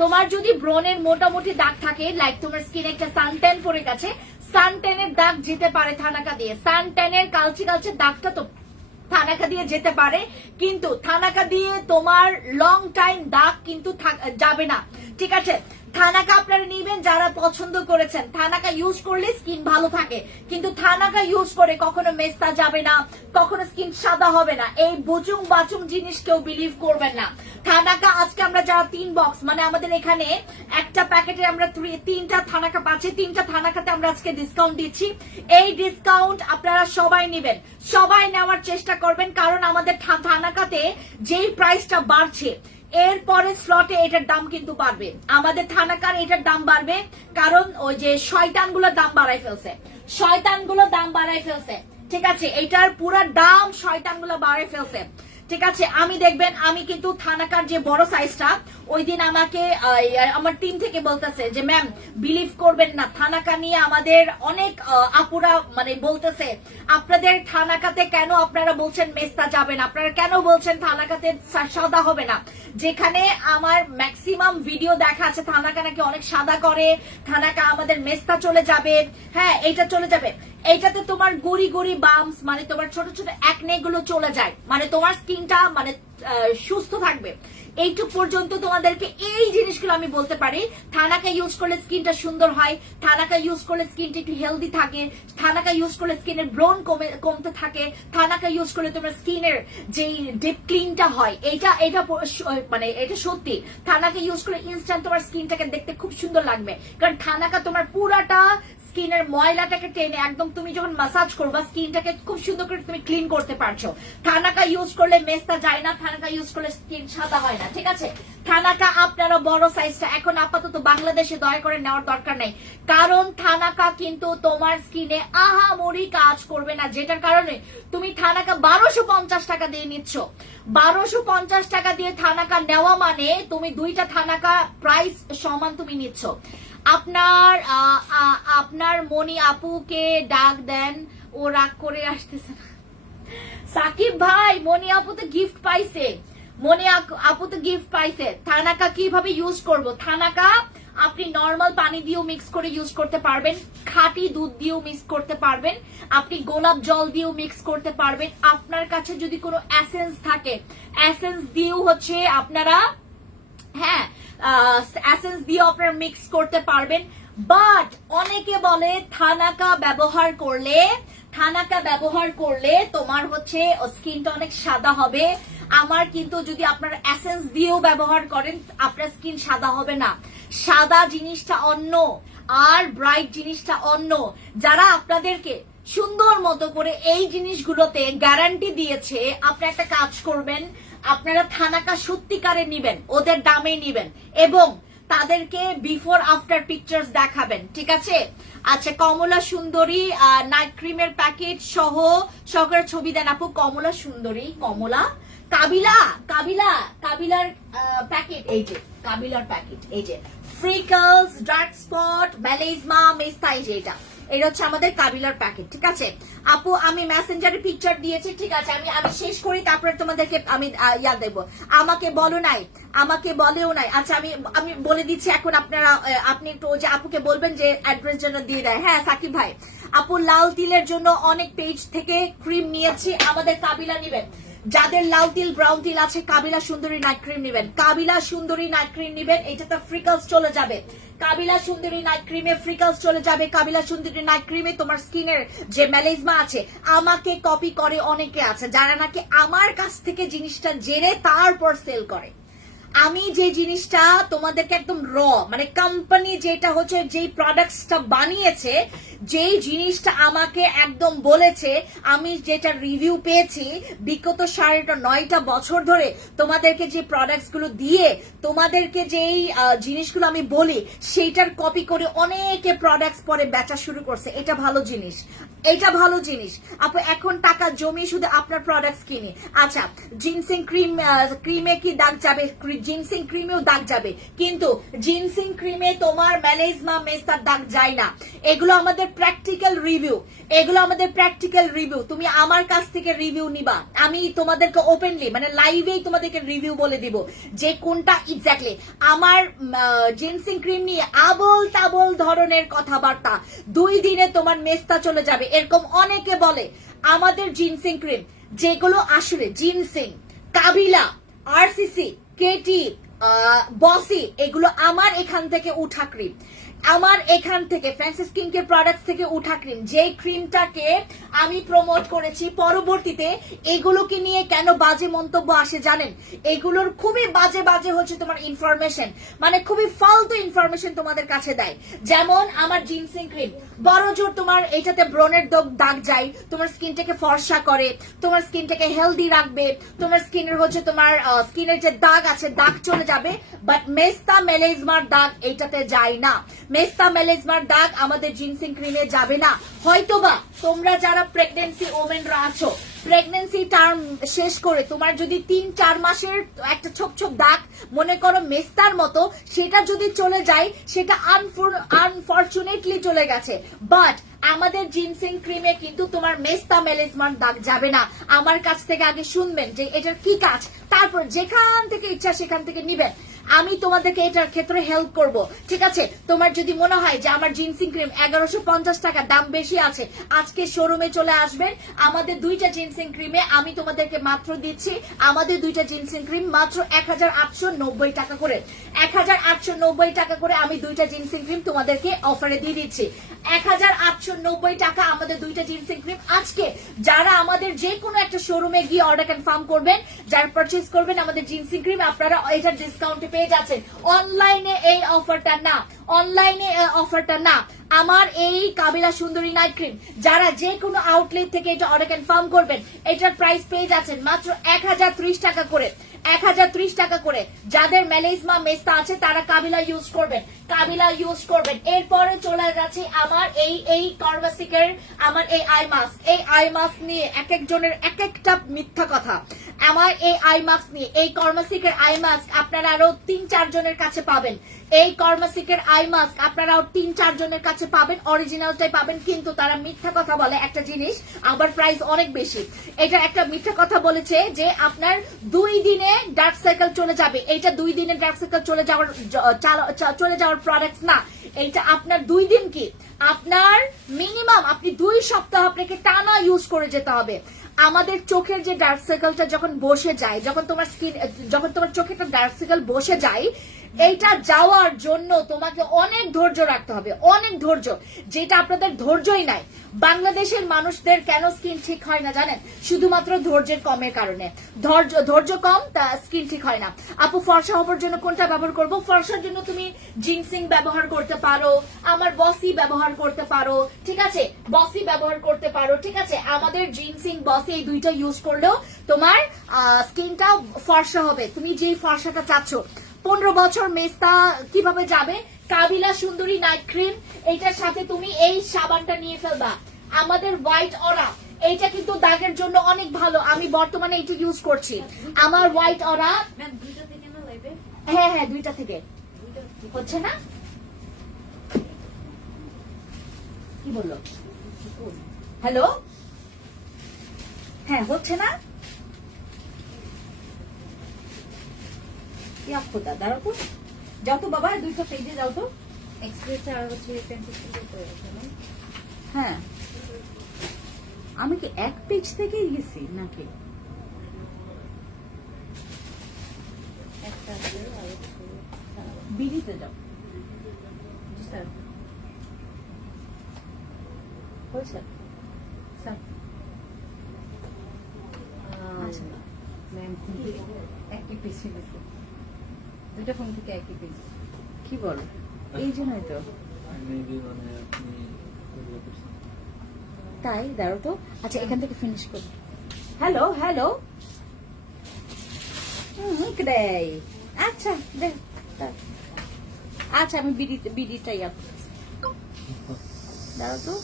তোমার যদি ব্রণের মোটামুটি দাগ থাকে, লাইক তোমার স্কিনে একটা সানট্যান পড়ে গেছে, সানট্যানের দাগ যেতে পারে থানাকা দিয়ে, সানট্যানের কালচে কালচে দাগটা তো থানাকা দিয়ে যেতে পারে, কিন্তু থানাকা দিয়ে তোমার লং টাইম দাগ কিন্তু যাবে না। ঠিক আছে, থানাকা আপনারা নিবেন যারা পছন্দ করেছেন, থানাকা ইউজ করলে স্কিন ভালো থাকে, কিন্তু থানাকা ইউজ করে কখনো মেস্তা যাবে না, কখনো স্কিন সাদা হবে না। এই বুচুং বাচুং জিনিস কেউ বিলিভ করবেন না। থানাকা আজকে আমরা যারা 3 বক্স মানে আমাদের এখানে একটা প্যাকেটে আমরা 3টা থানাকা পাচ্ছি, 3টা থানাকাতে আমরা আজকে ডিসকাউন্ট দিচ্ছি। এই ডিসকাউন্ট আপনারা সবাই নেবেন, সবাই নেওয়ার চেষ্টা করবেন, কারণ আমাদের থানাকাতে যেই প্রাইসটা বাড়ছে এরপরে স্লটে এটার দাম কিন্তু বাড়বে, আমাদের থানাকার এটার দাম বাড়বে, কারণ ওই যে শয়তানগুলো দাম বাড়াই ফেলছে, শয়তানগুলো দাম বাড়াই ফেলছে। ঠিক আছে, এটার পুরো দাম শয়তানগুলো বাড়াই ফেলছে। ঠিক আছে, আমি দেখবেন আমি কিন্তু থানাকার যে বড় সাইজটা, ওই দিন আমাকে আমার টিম থেকে বলতেছে যে ম্যাম বিলিভ করবেন না, থানাকা নিয়ে আমাদের অনেক আপুরা মানে বলতেছে আপনাদের থানাকাতে কেন আপনারা বলছেন মেস্তা যাবে না, আপনারা কেন বলছেন থানাকাতে সাদা হবে না, যেখানে আমার ম্যাক্সিমাম ভিডিও দেখা আছে থানাকা নাকি অনেক সাদা করে, থানাকা আমাদের মেস্তা চলে যাবে, হ্যাঁ এটা চলে যাবে, এইটাতে তোমার গুড়ি গুড়ি বাম্পস মানে তোমার ছোট ছোট একনে গুলো চলে যায়, মানে তোমার স্কিনটা মানে সুস্থ থাকবে। এইটুক পর্যন্ত তোমাদেরকে এই জিনিসগুলো আমি বলতে পারি। থানাকা ইউজ করলে স্কিনটা সুন্দর হয়, থানাকা ইউজ করলে স্কিনটা একটু হেলদি থাকে, থানাকা ইউজ করলে স্কিনের ব্রণ কমতে থাকে, থানাকা ইউজ করলে তোমার স্কিনের যে ডিপ ক্লিনটা হয়, এটা মানে এটা সত্যি। থানাকা ইউজ করলে ইনস্ট্যান্ট তোমার স্কিনটাকে দেখতে খুব সুন্দর লাগবে, কারণ থানাকা তোমার পুরাটা স্কিনের ময়লাটাকে টেনে একদম তুমি যখন মাসাজ করবা স্কিনটাকে খুব সুন্দর করে তুমি ক্লিন করতে পারছো। থানাকা ইউজ করলে মেস্তা যায় না, থানাকা ইউজ করলে স্কিন সাদা হয় না। ঠিক আছে, থানাকা আপনারা বড় সাইজটা এখন আপাতত বাংলাদেশে দয়া করে নেওয়ার দরকার নেই, কারণ থানাকা কিন্তু তোমার স্কিনে আহামরি কাজ করবে না, যেটার কারণে তুমি থানাকা 1250 টাকা দিয়ে নিচ্ছ। 1250 টাকা দিয়ে থানাকা নেওয়া মানে তুমি 2টা থানাকা প্রাইস সমান তুমি নিচ্ছ। আপনার মনি আপুকে ডাক দেন, ও রাগ করে আসতেছে না। সাকিব ভাই, মনি আপু তো গিফট পাইছে, মনি আপু তো গিফট পাইছে। থানাকা কিভাবে ইউজ করব? থানাকা আপনি নর্মাল পানি দিয়েও মিক্স করে ইউজ করতে পারবেন, খাঁটি দুধ দিয়েও মিক্স করতে পারবেন, আপনি গোলাপ জল দিয়েও মিক্স করতে পারবেন, আপনার কাছে যদি কোনো এসেন্স থাকে এসেন্স দিয়েও হচ্ছে আপনারা হ্যাঁ এসেন্স দিয়ে আপনারা মিক্স করতে পারবেন। বাট অনেকে বলে থানাকা ব্যবহার করলে তোমার হচ্ছে স্কিনটা অনেক সাদা হবে। আমার কিন্তু যদি আপনারা এসেন্স দিয়েও ব্যবহার করেন আপনার স্কিন সাদা হবে না। সাদা জিনিসটা অন্য আর ব্রাইট জিনিসটা অন্য। যারা আপনাদেরকে সুন্দর মতো করে এই জিনিসগুলোতে গ্যারান্টি দিয়েছে, আপনি একটা কাজ করবেন, আপনারা থানাকা সত্যিকারে নিবেন, ওদের দামে নিবেন এবং তাদেরকে বিফোর আফটার পিকচার্স দেখাবেন। ঠিক আছে, আচ্ছা কমলা সুন্দরী নাইট ক্রিমের প্যাকেট সহ সহকারে ছবি দেন আপু। কমলা সুন্দরী, কমলা কাবিলার প্যাকেট, এই যে কাবিলার প্যাকেট, এই যে ফ্রিকলস, ডার্ক স্পট, মেলাজমা, মেস্তা, এই যে এটা হচ্ছে আমাদের কাবিলার প্যাকেট। ঠিক আছে আপু, আমি মেসেঞ্জারে পিকচার দিয়েছি। ঠিক আছে, আমি শেষ করি, তারপরে তোমাদেরকে আমি দেবো। আমাকে বলো নাই আমাকে বলেও নাই। আচ্ছা আমি আমি বলে দিচ্ছি এখন, আপনারা আপনি একটু যে আপুকে বলবেন যে অ্যাড্রেস যেন দিয়ে দেয়। হ্যাঁ সাকিব ভাই, আপু লাল তিলের জন্য অনেক পেজ থেকে ক্রিম নিয়েছি, আমাদের কাবিলা নিবেন। যাদের লাল তিল ব্রাউন তিল আছে কাবিলা সুন্দরী নাইট ক্রিম নিবেন, কাবিলা সুন্দরী নাইট ক্রিম নিবেন। এটাতে ফ্রিকলস চলে যাবে, কাবিলা সুন্দরী নাইট ক্রিমে ফ্রিকলস চলে যাবে। কাবিলা সুন্দরী নাইট ক্রিমে তোমার স্কিনের যে ম্যালেজমা আছে, আমাকে কপি করে অনেকে আছে যারা নাকি আমার কাছ থেকে জিনিসটা জেনে তারপর সেল করে। আমি যে জিনিসটা তোমাদেরকে একদম র, মানে কোম্পানি যেটা হচ্ছে যেই প্রোডাক্টসটা বানিয়েছে, যেই জিনিসটা আমাকে একদম বলেছে, আমি যেটা রিভিউ পেয়েছি বিগত 9.5 বছর ধরে তোমাদেরকে যে প্রোডাক্টস গুলো দিয়ে তোমাদেরকে যেই জিনিসগুলো আমি বলি সেইটার কপি করে অনেকে প্রোডাক্টস পরে বেচা শুরু করছে। এটা ভালো জিনিস, এটা ভালো জিনিস আপু। এখন টাকা জমিয়ে শুধু আপনার প্রোডাক্টস কিনি। আচ্ছা জিনসিং ক্রিমে কি দাগ যাবে? জিনসিং ক্রিমেও দাগ যাবে, কিন্তু জিনসিং ক্রিমে তোমার ম্যালেজমা মেস্তার দাগ যায় না। এগুলো আমাদের প্র্যাকটিক্যাল রিভিউ, এগুলো আমাদের প্র্যাকটিক্যাল রিভিউ। তুমি আমার কাছ থেকে রিভিউ নিবা, আমি তোমাদেরকে ওপেনলি মানে লাইভেই তোমাদেরকে রিভিউ বলে দিব যে কোনটা এক্স্যাক্টলি। আমার জিনসিং ক্রিম নিয়ে আবল তাবল ধরনের কথাবার্তা, 2 দিনে তোমার মেস্তা চলে যাবে এরকম অনেকে বলে। আমাদের জিনসিং ক্রিম যেগুলো আসলে জিনসিং, কাবিলা, আরসিসি, কেটি, বসি, এগুলো আমার এখান থেকে উঠা ক্রিম, আমার এখান থেকে ফ্যান্সি স্কিন কেয়ার প্রোডাক্টস থেকে উঠা ক্রিম। যে ক্রিমটাকে আমি প্রমোট করেছি, পরবর্তীতে এগুলোকে নিয়ে কেন বাজে মন্তব্য আসে জানেন? এগুলোর খুবই বাজে বাজে হচ্ছে তোমার ইনফরমেশন, মানে খুবই ফালতু ইনফরমেশন তোমাদের কাছে দেয়। যেমন আমার জিনসিং ক্রিম বড় জোর তোমার এটাতে ব্রণের দাগ যায়, তোমার স্কিনটাকে ফর্সা করে, তোমার স্কিনটাকে হেলদি রাখবে, তোমার স্কিনের হচ্ছে তোমার স্কিনের যে দাগ আছে দাগ চলে যাবে, বাট মেস্তা মেলেজমার দাগ এইটাতে যায় না। মেস্তা মেলেজমার দাগ আমাদের জিনসিং ক্রিমে যাবে না। হয়তোবা তোমরা যারা প্রেগন্যান্সি ওমেনরা আছো, প্রেগন্যান্সি টার্ম শেষ করে তোমার যদি 3-4 মাসের একটা ছোপ ছোপ দাগ মনে করো মেস্তার মতো, সেটা যদি চলে যায় সেটা আনফরচুনেটলি চলে গেছে। বাট আমাদের জিনসিং ক্রিমে কিন্তু তোমার মেস্তা মেলেজমার দাগ যাবে না। আমার কাছ থেকে আগে শুনবেন যে এটার কি কাজ, তারপর যেখান থেকে ইচ্ছা সেখান থেকে নিবেন। আমি তোমাদেরকে এটার ক্ষেত্রে হেল্প করব, ঠিক আছে? তোমার যদি মনে হয় যে আমার জিনসিং ক্রিম 1150 টাকা দাম বেশি আছে, আজকে শোরুমে চলে আসবেন। আমাদের 2টা জিনসিং ক্রিমে আমি তোমাদেরকে মাত্র দিচ্ছি, আমাদের 2টা জিনসিং ক্রিম মাত্র 1890 টাকা করে। 1890 টাকা করে আমি 2টা জিনসিং ক্রিম তোমাদেরকে অফারে দিয়ে দিচ্ছি। 1890 টাকা আমাদের 2টা জিনসিং ক্রিম। আজকে যারা আমাদের যে কোনো একটা শোরুমে গিয়ে অর্ডার কনফার্ম করবেন, যারা পারচেজ করবেন আমাদের জিনসিং ক্রিম, আপনারা এটার ডিসকাউন্টে পেয়ে যাচ্ছেন। অনলাইনে এই অফারটা না, অনলাইনে অফারটা না। আমার এই কাবিলা সুন্দরী নাইট ক্রিম যারা যে কোনো আউটলেট থেকে এটা অর্ডার কনফার্ম করবেন, এটার প্রাইস পেয়ে যাচ্ছেন মাত্র 1030 টাকা করে। 1030 টাকা করে। যাদের মেলেজমা মেস্তা আছে তারা কাবিলা ইউজ করবেন, কাবিলা ইউজ করবেন। এরপরে চলে যাচ্ছে আমার এই কর্মাসিকের আমার এই আই মাস্ক। এই আই মাস্ক নিয়ে এক একজনের এক একটা মিথ্যা কথা। আমার এই আই মাস্ক নিয়ে, এই কর্মাসিকের আই মাস্ক আপনারা আরো 3-4 জনের কাছে পাবেন। এই কর্মাসিকের আই মাস্ক আপনারা আরো 3-4 জনের কাছে পাবেন, অরিজিনালটাই পাবেন। কিন্তু তারা মিথ্যা কথা বলে একটা জিনিস, আবার প্রাইস অনেক বেশি। এটা একটা মিথ্যা কথা বলেছে যে আপনার 2 দিনে ডার্ক সার্কেল চলে যাবে। এইটা 2 দিনে ডার্ক সার্কেল চলে যাওয়ার প্রোডাক্ট না। এইটা আপনার 2 দিন কি, আপনার মিনিমাম আপনি 2 সপ্তাহ আপনাকে টানা ইউজ করে যেতে হবে। আমাদের চোখের যে ডার্ক সার্কেলটা যখন বসে যায়, যখন তোমার চোখে একটা ডার্ক সার্কেল বসে যায়, এইটা যাওয়ার জন্য তোমাকে অনেক ধৈর্য রাখতে হবে, অনেক ধৈর্য, যেটা আপনাদের ধৈর্যই নাই। বাংলাদেশের মানুষদের কেন স্কিন ঠিক হয় না জানেন? শুধুমাত্র ধৈর্যের কমের কারণে। ধৈর্য কম, তা স্কিন ঠিক হয় না। আপু ফর্সা হবার জন্য কোনটা ব্যবহার করব? ফর্সার জন্য তুমি জিনসিং ব্যবহার করতে পারো, আমার বসি ব্যবহার করতে পারো, ঠিক আছে? বসি ব্যবহার করতে পারো, ঠিক আছে? আমাদের জিনসিং বসি এই 2টা ইউজ করলেও তোমার স্কিনটা ফর্সা হবে, তুমি যেই ফর্সাটা চাচ্ছ। 15 বছর মেস্তা কিভাবে যাবে? কাবিলা সুন্দরী নাইট ক্রিম, এইটার সাথে তুমি এই সাবানটা নিয়ে ফেলবা, আমাদের হোয়াইট অরা। এইটা কিন্তু দাগের জন্য অনেক ভালো, আমি বর্তমানে এটা ইউজ করছি। আমার হোয়াইট অরা, হ্যাঁ হ্যাঁ 2টা থেকে হচ্ছে না, কি বললো? হ্যালো, হ্যাঁ হচ্ছে না। ইয়া খোদা দাঁড়াও তো, যাও তো বাবা, দুইটা পেজে যাও তো। এক্সপ্রেসে আর হচ্ছে পেন্সিল করে আছে না? হ্যাঁ, আমি কি এক পেজ থেকেই গেছি নাকি? একটা আছে আর হচ্ছে বিড়িতে যাও। জি স্যার। হয়েছে? স্যার আচ্ছা। ম্যাম একই পেজে গেছে, দুইটা ফোন থেকে একই পেজ। কি বলো? এই জন্যই তো। তাই দাঁড়ো তো। আচ্ছা, এখান থেকে ফিনিশ করি। হ্যালো হ্যালো, আচ্ছা দেখ, আচ্ছা আমি বিডিটাই আপ দাঁড়াও তো।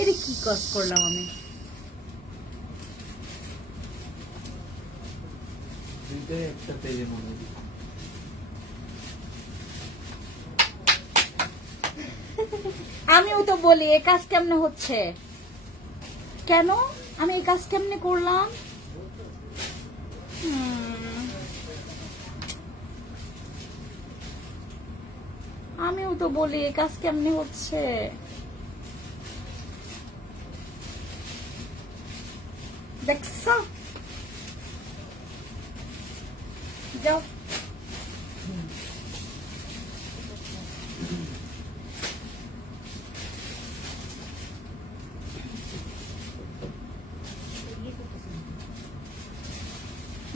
এটা কি কাজ করলাম আমি? আমিও তো বলি এই কাজ কেমনে হচ্ছে, কেন আমি এই কাজ কেমনে করলাম? আমিও তো বলি এই কাজ কেমনে হচ্ছে। দেখছ, যাও।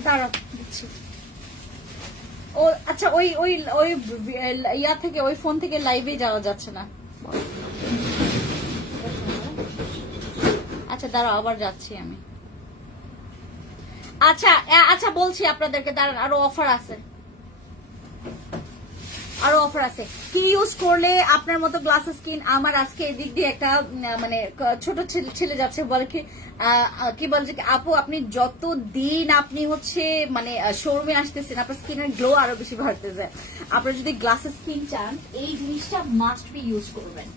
দাঁড়াও দিচ্ছি। ও আচ্ছা, ওই ওই ওই ইয়া থেকে, ওই ফোন থেকে লাইভে যাওয়া যাচ্ছে না। আচ্ছা দাঁড়াও, আবার যাচ্ছি আমি। আচ্ছা আচ্ছা বলছি আপনাদেরকে, দাঁড়ান, আরো অফার আছে, আরো অফার আছে। কি ইউজ করলে আপনার মতো গ্লাস স্কিন? আমার আজকে এদিক দিয়ে একটা মানে ছোট ছেলে যাচ্ছে, বলে কি বলছে কি, আপু আপনি যত দিন আপনি হচ্ছে মানে শোরুমে আসতেছেন, আপনার স্কিনের গ্লো আরো বেশি বাড়তেছে। আপনারা যদি গ্লাস স্কিন চান, এই জিনিসটা মাস্ট বি ইউজ করবেন।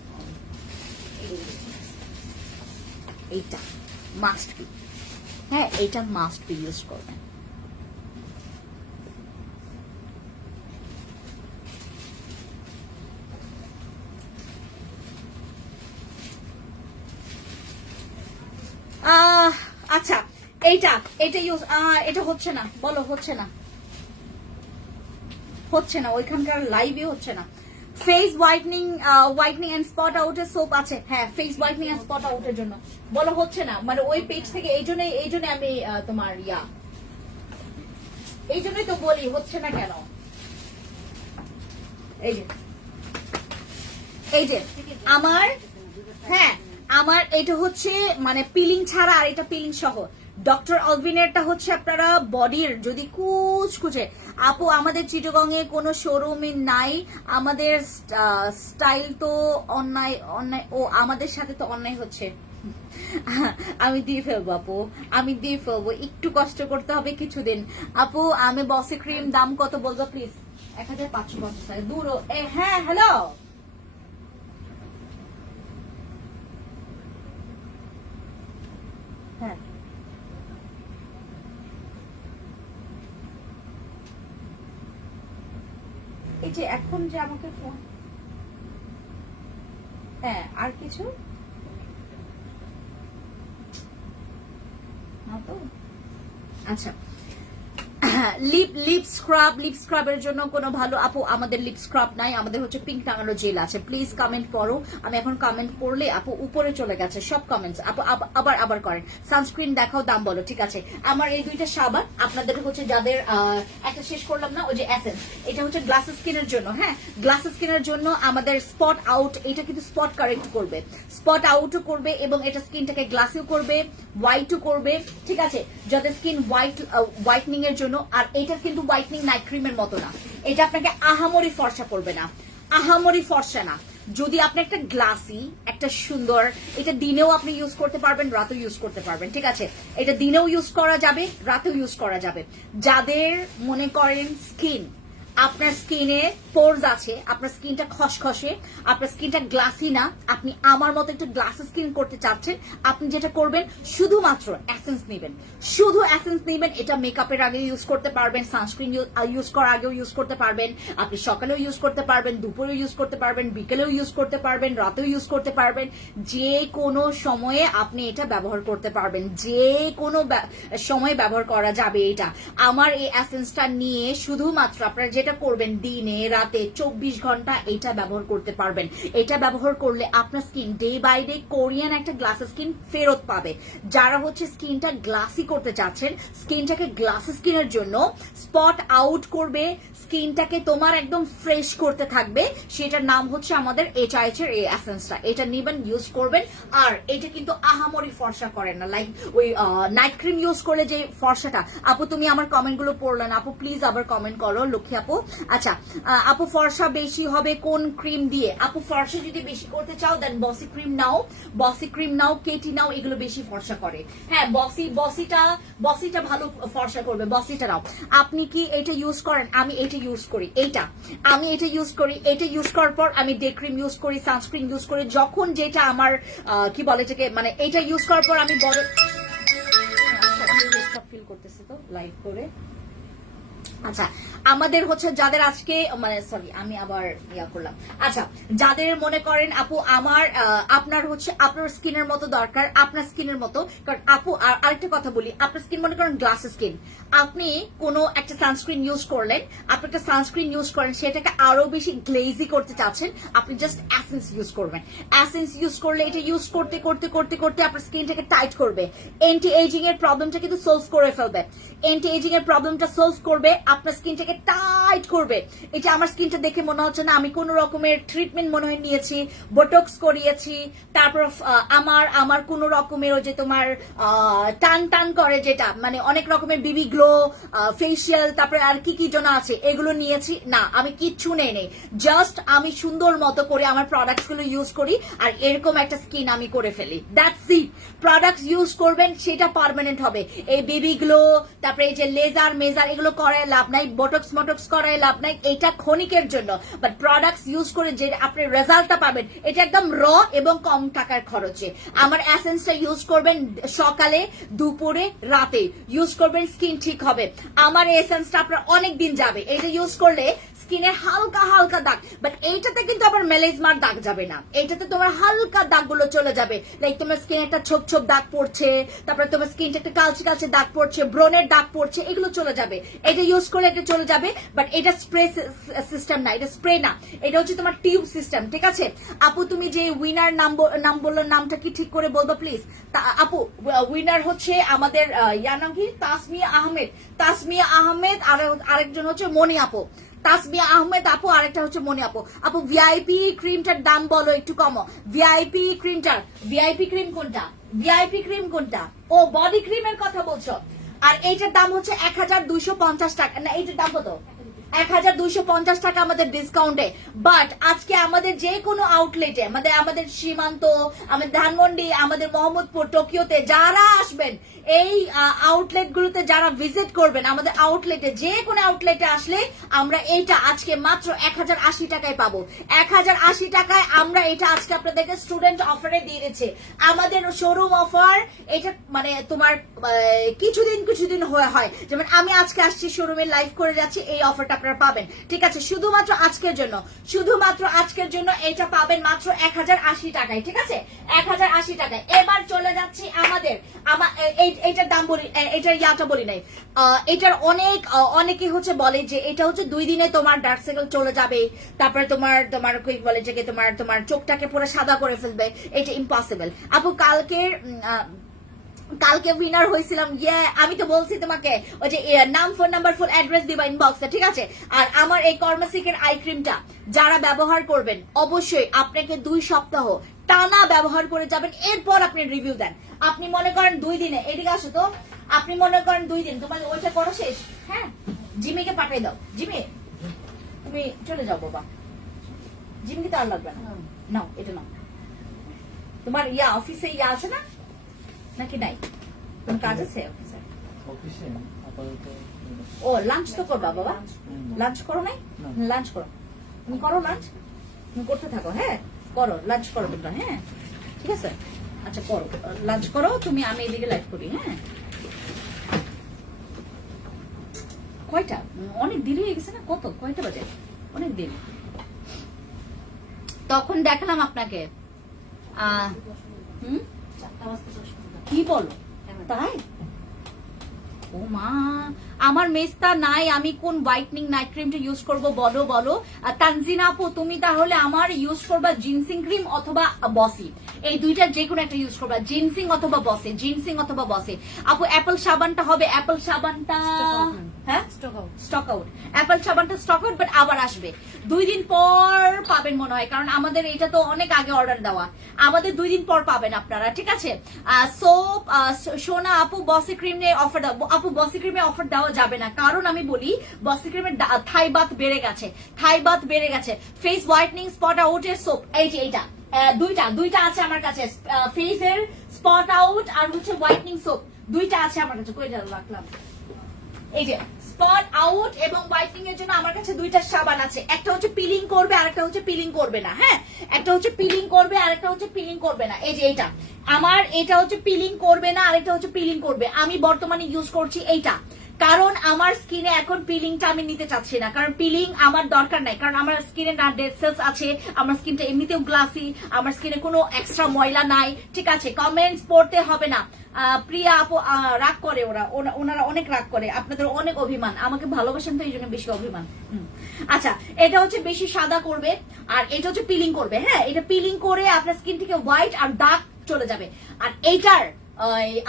এইটা মাস্ট বি, হ্যাঁ এইটা মাস্ট বি ইউজ করবেন। আচ্ছা এইটা এটা ইউজ, এটা হচ্ছে না, বলো হচ্ছে না, হচ্ছে না, ওইখানকার লাইভে হচ্ছে না। Face whitening, whitening and spot আউটের সোপ আছে, হ্যাঁ ফেস হোয়াইটনিং এন্ড স্পট আউটের জন্য, বলো হচ্ছে না, মানে ওই পেজ থেকে। এই জন্য আমি তোমার এই জন্যই তো বলি হচ্ছে না কেন। এই যে আমার, হ্যাঁ আমার এটা হচ্ছে মানে পিলিং ছাড়া, আর এটা পিলিং সহ। ডক্টর অলভিনেরটা হচ্ছে আপনারা বডির যদি কুচকুচে, আপু আমাদের চিটাগং এ কোনো শোরুমে নাই, আমাদের স্টাইল তো অন্যায় অন্যায়, ও আমাদের সাথে তো অন্যায় হচ্ছে। আমি দিয়ে ফেলবো আপু, আমি দিয়ে ফেলবো, একটু কষ্ট করতে হবে কিছুদিন। আপু আমি বসে ক্রিম দাম কত বলবো প্লিজ? 1550 টাকা। দূর, হ্যাঁ হ্যালো, হ্যাঁ এই যে এখন যে আমাকে ফোন, হ্যাঁ আর কিছু না তো। আচ্ছা লিপ স্ক্রাবের জন্য কোনো ভালো আপু? আমাদের লিপ স্ক্রাব নাই, আমাদের হচ্ছে পিঙ্ক টাঙানো জেল আছে। প্লিজ কমেন্ট করো, আমি এখন কমেন্ট করলে আপু উপরে চলে গেছে সব কমেন্টস। আপু আবার করেন, সানস্ক্রিন দেখাও, দাম বলো। ঠিক আছে, আমার এই দুইটা সাবান আপনাদের হচ্ছে যাদের একটা শেষ করলাম না, ওই যে এসেন্স, এটা হচ্ছে গ্লাস স্কিনের জন্য। হ্যাঁ গ্লাস স্কিনের জন্য আমাদের স্পট আউট, এটা কিন্তু স্পট কারেক্ট করবে, স্পট আউটও করবে এবং এটা স্কিনটাকে গ্লাসিও করবে, হোয়াইটও করবে। ঠিক আছে, যাদের স্কিন হোয়াইটনিং এর জন্য। আর এটা কিন্তু হোয়াইটনিং নাইট ক্রিমের মতো না, এটা আপনাকে আহামরি ফর্সা করবে না, আহামরি ফর্সা না। যদি আপনি একটা গ্লাসি, একটা সুন্দর, এটা দিনেও আপনি ইউজ করতে পারবেন, রাতেও ইউজ করতে পারবেন। ঠিক আছে, এটা দিনেও ইউজ করা যাবে, রাতেও ইউজ করা যাবে। যাদের মনে করেন স্কিন আপনার স্কিনে পোরস আছে, আপনার স্কিনটা খসখসে, আপনার স্কিনটা গ্লাসি না, আপনি আমার মতো একটু গ্লাসি স্কিন করতে চাচ্ছেন, আপনি যেটা করবেন শুধুমাত্র এসেন্স নেবেন, শুধু এসেন্স নেবেন। এটা মেকআপের আগে ইউজ করতে পারবেন, সানস্ক্রিন ইউজ করার আগেও ইউজ করতে পারবেন, আপনি সকালেও ইউজ করতে পারবেন, দুপুরেও ইউজ করতে পারবেন, বিকেলেও ইউজ করতে পারবেন, রাতেও ইউজ করতে পারবেন, যে কোনো সময়ে আপনি এটা ব্যবহার করতে পারবেন, যে কোনো সময় ব্যবহার করা যাবে এটা। আমার এই এসেন্সটা নিয়ে শুধুমাত্র আপনারা যেটা করবেন, দিনে রাতে 24 ঘন্টা এটা ব্যবহার করতে পারবেন। এটা ব্যবহার করলে আপনার skin day by day Korean একটা গ্লাসি স্কিন ফেরত পাবে। যারা হচ্ছে স্কিনটা গ্লাসি করতে চাচ্ছেন, স্কিনটাকে গ্লাসি স্কিনের জন্য স্পট আউট করবে, স্কিনটাকে তোমার একদম ফ্রেশ করতে থাকবে, সেটার নাম হচ্ছে আমাদের HIH এর এই এসেন্সটা। এটা নেবেন, ইউজ করবেন। আর এটা কিন্তু আহামরি ফর্সা করে না, লাইক ওই নাইট ক্রিম ইউজ করলে যে ফর্সাটা। আপু তুমি আমার কমেন্ট গুলো পড়লেন, আপু প্লিজ আবার কমেন্ট করো লক্ষ্মী আপু। আচ্ছা আপু, ফর্সা বেশি হবে কোন ক্রিম দিয়ে? আপু ফর্সা যদি বেশি করতে চাও দেন বসি ক্রিম নাও, বসি ক্রিম নাও, কেটি নাও, এগুলো বেশি ফর্সা করে। হ্যাঁ বসিটা ভালো ফর্সা করবে, বসিটা নাও। আপনি কি এটা ইউজ করেন? আমি এটা ইউজ করি, আমি এটা ইউজ করি। এটা ইউজ করার পর আমি ডে ক্রিম ইউজ করি, সানস্ক্রিন ইউজ করি, যখন যেটা আমার কি বলে এটাকে, মানে এটা ইউজ করার পর আমি বড় ফিল করতেছি তো লাইভ করে। আচ্ছা আমাদের হচ্ছে যাদের আজকে মানে সরি আমি আবার ইয়া করলাম। আচ্ছা যাদের মনে করেন আপু আমার আপনার হচ্ছে আপনার স্কিনের মতো দরকার, আপনার স্কিনের মতো, কারণ আপু আরেকটা কথা বলি, আপনার স্কিন মনে করেন গ্লাস স্কিন, আপনি কোনো একটা সানস্ক্রিন ইউজ করলেন, আপনি একটা সানস্ক্রিন ইউজ করেন, সেটাকে আরো বেশি গ্লেজি করতে চাচ্ছেন, আপনি জাস্ট এসেন্স ইউজ করবেন। এসেন্স ইউজ করলে এটা ইউজ করতে করতে করতে করতে আপনার স্কিনটাকে টাইট করবে, এন্টি এজিং এর প্রবলেমটা কিন্তু সলভ করে ফেলবে, এন্টি এজিং এর প্রবলেমটা সলভ করবে, আপনার স্কিনটাকে টাইট করবে। এটা আমার স্কিনটা দেখে মনে হচ্ছে না আমি কোন রকমের ট্রিটমেন্ট মনে হয় নিয়েছি, বোটক্স করিয়েছি, তারপর আমার কোন রকমের ওই যে তোমার টান টান করে যেটা, মানে অনেক রকমের বিবি গ্লো, ফেসিয়াল, তারপরে আর কি কি যেন আছে, এগুলো নিয়েছি না, আমি কিচ্ছু নেই। জাস্ট আমি সুন্দর মতো করে আমার প্রোডাক্টস গুলো ইউজ করি, আর এরকম একটা স্কিন আমি করে ফেলি, দ্যাটস ইট। প্রোডাক্টস ইউজ করবেন, সেটা পার্মানেন্ট হবে। এই বেবি গ্লো, তারপরে এই যে লেজার মেজার, এগুলো করায় লাভ নাই, বোটক্স মোটক্স করায় লাভ নাই, এটা ক্ষণিকের জন্য। বাট প্রোডাক্টস ইউজ করে যে আপনি রেজাল্টটা পাবেন, এটা একদম র এবং কম টাকার খরচে। আমার এসেন্সটা ইউজ করবেন সকালে, দুপুরে, রাতে ইউজ করবেন, স্কিন ঠিক হবে। আমার এসেন্সটা আপনার অনেক দিন যাবে। এটা ইউজ করলে স্কিনে হালকা হালকা দাগ, বাট এইটাতে কিন্তু আবার মেলেজমার দাগ যাবে না, এইটাতে তোমার হালকা দাগগুলো চলে যাবে, লাইক তোমার স্কিনে একটা ছোপ ছোপ দাগ পড়ছে, তারপরে তোমার স্কিনটা একটা কালচে কালচে দাগ পড়ছে, ব্রনের দাগ পড়ছে, এগুলো চলে যাবে। এটা ইউজ করলে এটা চলে যাবে, বাট এটা স্প্রে সিস্টেম না, এটা স্প্রে না, এটা হচ্ছে তোমার টিউব সিস্টেম, ঠিক আছে? আপু তুমি যে উইনার নাম বললো, নামটা কি ঠিক করে বলবো প্লিজ? আপু উইনার হচ্ছে আমাদের ইয়ার নাম কি, তাসমিয়া আহমেদ, আর আরেকজন হচ্ছে মনি আপু, তাসমিয়া আহমেদ আপু, আরেকটা হচ্ছে মনি আপু। আপু ভিআইপি ক্রিমটার দাম বলো একটু কমো। ভিআইপি ক্রিম কোনটা? ও বডি ক্রিমের কথা বলছো। আর এইটার দাম হচ্ছে 1250 টাকা, না এইটার দাম কত? 1250 টাকা আমাদের ডিসকাউন্টে। বাট আজকে আমাদের যে কোনো আউটলেটে, আমাদের সীমান্ত, আমাদের ধানমন্ডি, আমাদের মোহাম্মদপুর, টোকিওতে যারা আসবেন, এই আউটলেট গুলোতে যারা ভিজিট করবেন, আমাদের আউটলেটে যে কোনো আউটলেটে আসলে আমরা এইটা আজকে মাত্র 1080 টাকায় পাবো। 1080 টাকায় আমরা এটা আজকে আপনাদেরকে স্টুডেন্ট অফারে দিয়ে দিচ্ছি। আমাদের শোরুম অফার এটা, মানে তোমার কিছুদিন হয়, যেমন আমি আজকে আসছি শোরুমে লাইভ করে যাচ্ছি, এই অফারটা আপনারা পাবেন, ঠিক আছে? শুধুমাত্র আজকের জন্য এটা পাবেন মাত্র 1080 টাকায়, ঠিক আছে? 1080 টাকায়। এবার চলে যাচ্ছি এইটার দাম বলি, এটার ইয়াটা বলি নাই। এটার অনেকে হচ্ছে বলে যে এটা হচ্ছে 2 দিনে তোমার ডার্ক সার্কেল চলে যাবে, তারপরে তোমার কি বলে যে তোমার চোখটাকে পুরো সাদা করে ফেলবে, এটা ইম্পসিবল। আপু কালকে উইনার হয়েছিলাম, আমি তো বলছি তোমাকে ওই যে নাম, ফোন নাম্বার, ফুল অ্যাড্রেস দিবা ইনবক্সে, ঠিক আছে? আর আমার এই কর্মাসিকের আই ক্রিমটা যারা ব্যবহার করবেন, অবশ্যই আপনাকে 2 সপ্তাহ টানা ব্যবহার করে যাবেন, এরপর আপনি রিভিউ দেন। আপনি মনে করেন 2 দিনে, এদিকে আসো তো, আপনি মনে করেন 2 দিন তোমার ওইটা করো শেষ, হ্যাঁ, জিমিকে পাঠিয়ে দাও। জিমি তুমি চলে যাও বাবা, জিমিকে তো আর লাগবে না, নাও এটা নাও। তোমার অফিসে আছে না নাকি নাই? কোন কাজ আছে অফিসে? অফিসে আপাতত ও লাঞ্চ তো করবা বাবা, লাঞ্চ করো নাই? লাঞ্চ করো, তুমি করো লাঞ্চ, তুমি করতে থাকো। হ্যাঁ করো, লাঞ্চ করো তোমরা। হ্যাঁ ঠিক আছে, আচ্ছা করো লাঞ্চ করো তুমি, আমি এদিকে লাইভ করি। হ্যাঁ কয়টা, অনেক দেরি হয়ে গেছে না? কত, কয়টা বাজে? অনেক দেরি। তখন দেখলাম আপনাকে কি বলো তাই? ও মা, আমার মেস্তা নাই, আমি কোন হোয়াইটনিং নাইট ক্রিমটা ইউজ করব বলো বলো। তানজিনা আপু তুমি তাহলে আমার ইউজ করবা জিনসিং ক্রিম অথবা বসি, এই দুইটার যে কোনো একটা ইউজ করবা, জিনসিং অথবা বসে, জিনসিং অথবা বসে। আপু অ্যাপল সাবানটা হবে, অ্যাপল সাবানটা হ্যাঁ স্টক আউট, অ্যাপল সাবানটা স্টক আউট, বাট আবার আসবে 2 দিন পর পাবেন মনে হয়, কারণ আমাদের এটা তো অনেক আগে অর্ডার দেওয়া, আমাদের 2 দিন পর পাবেন আপনারা। ঠিক আছে, সোপ সোনা আপু বসি ক্রিমে অফার দাও। আপু বসি ক্রিমে অফার দেওয়া যাবে না, কারণ আমি বলি বসি ক্রিমের থাই বাত বেড়ে গেছে, থাই বাত বেড়ে গেছে। ফেস হোয়াইটনিং স্পট আউটের সোপ, এই যে এইটা দুইটা আছে আমার কাছে, ফেসের স্পট আউট আর হচ্ছে হোয়াইটনিং সোপ দুইটা আছে আমার কাছে। কই রাখলাম? এই যে স্পট আউট এবং হোয়াইটনিং এর জন্য আমার কাছে দুইটা সাবান আছে, একটা হচ্ছে পিলিং করবে আর একটা হচ্ছে পিলিং করবে না। হ্যাঁ একটা হচ্ছে পিলিং করবে আর একটা হচ্ছে পিলিং করবে না। এই যে এইটা আমার, এটা হচ্ছে পিলিং করবে না, আরেকটা হচ্ছে পিলিং করবে। আমি বর্তমানে ইউজ করছি এইটা, কারণ আমার স্কিনে এখন পিলিংটা আমি নিতে চাচ্ছি না, কারণ পিলিং আমার দরকার নাই, কারণ আমার স্কিনে না ডেড সেলস আছে, আমার স্কিনটা এমনিতেও গ্লাসি, আমার স্কিনে কোনো এক্সট্রা ময়লা নাই। ঠিক আছে, কমেন্টস পড়তে হবে না। প্রিয়া আপু রাগ করে, ওনারা অনেক রাগ করে, আপনাদের অনেক অভিমান, আমাকে ভালোবাসেন তো এই জন্য বেশি অভিমান। আচ্ছা এটা হচ্ছে বেশি সাদা করবে আর এটা হচ্ছে পিলিং করবে। হ্যাঁ এটা পিলিং করে আপনার স্কিন থেকে হোয়াইট আর ডার্ক চলে যাবে। আর এইটার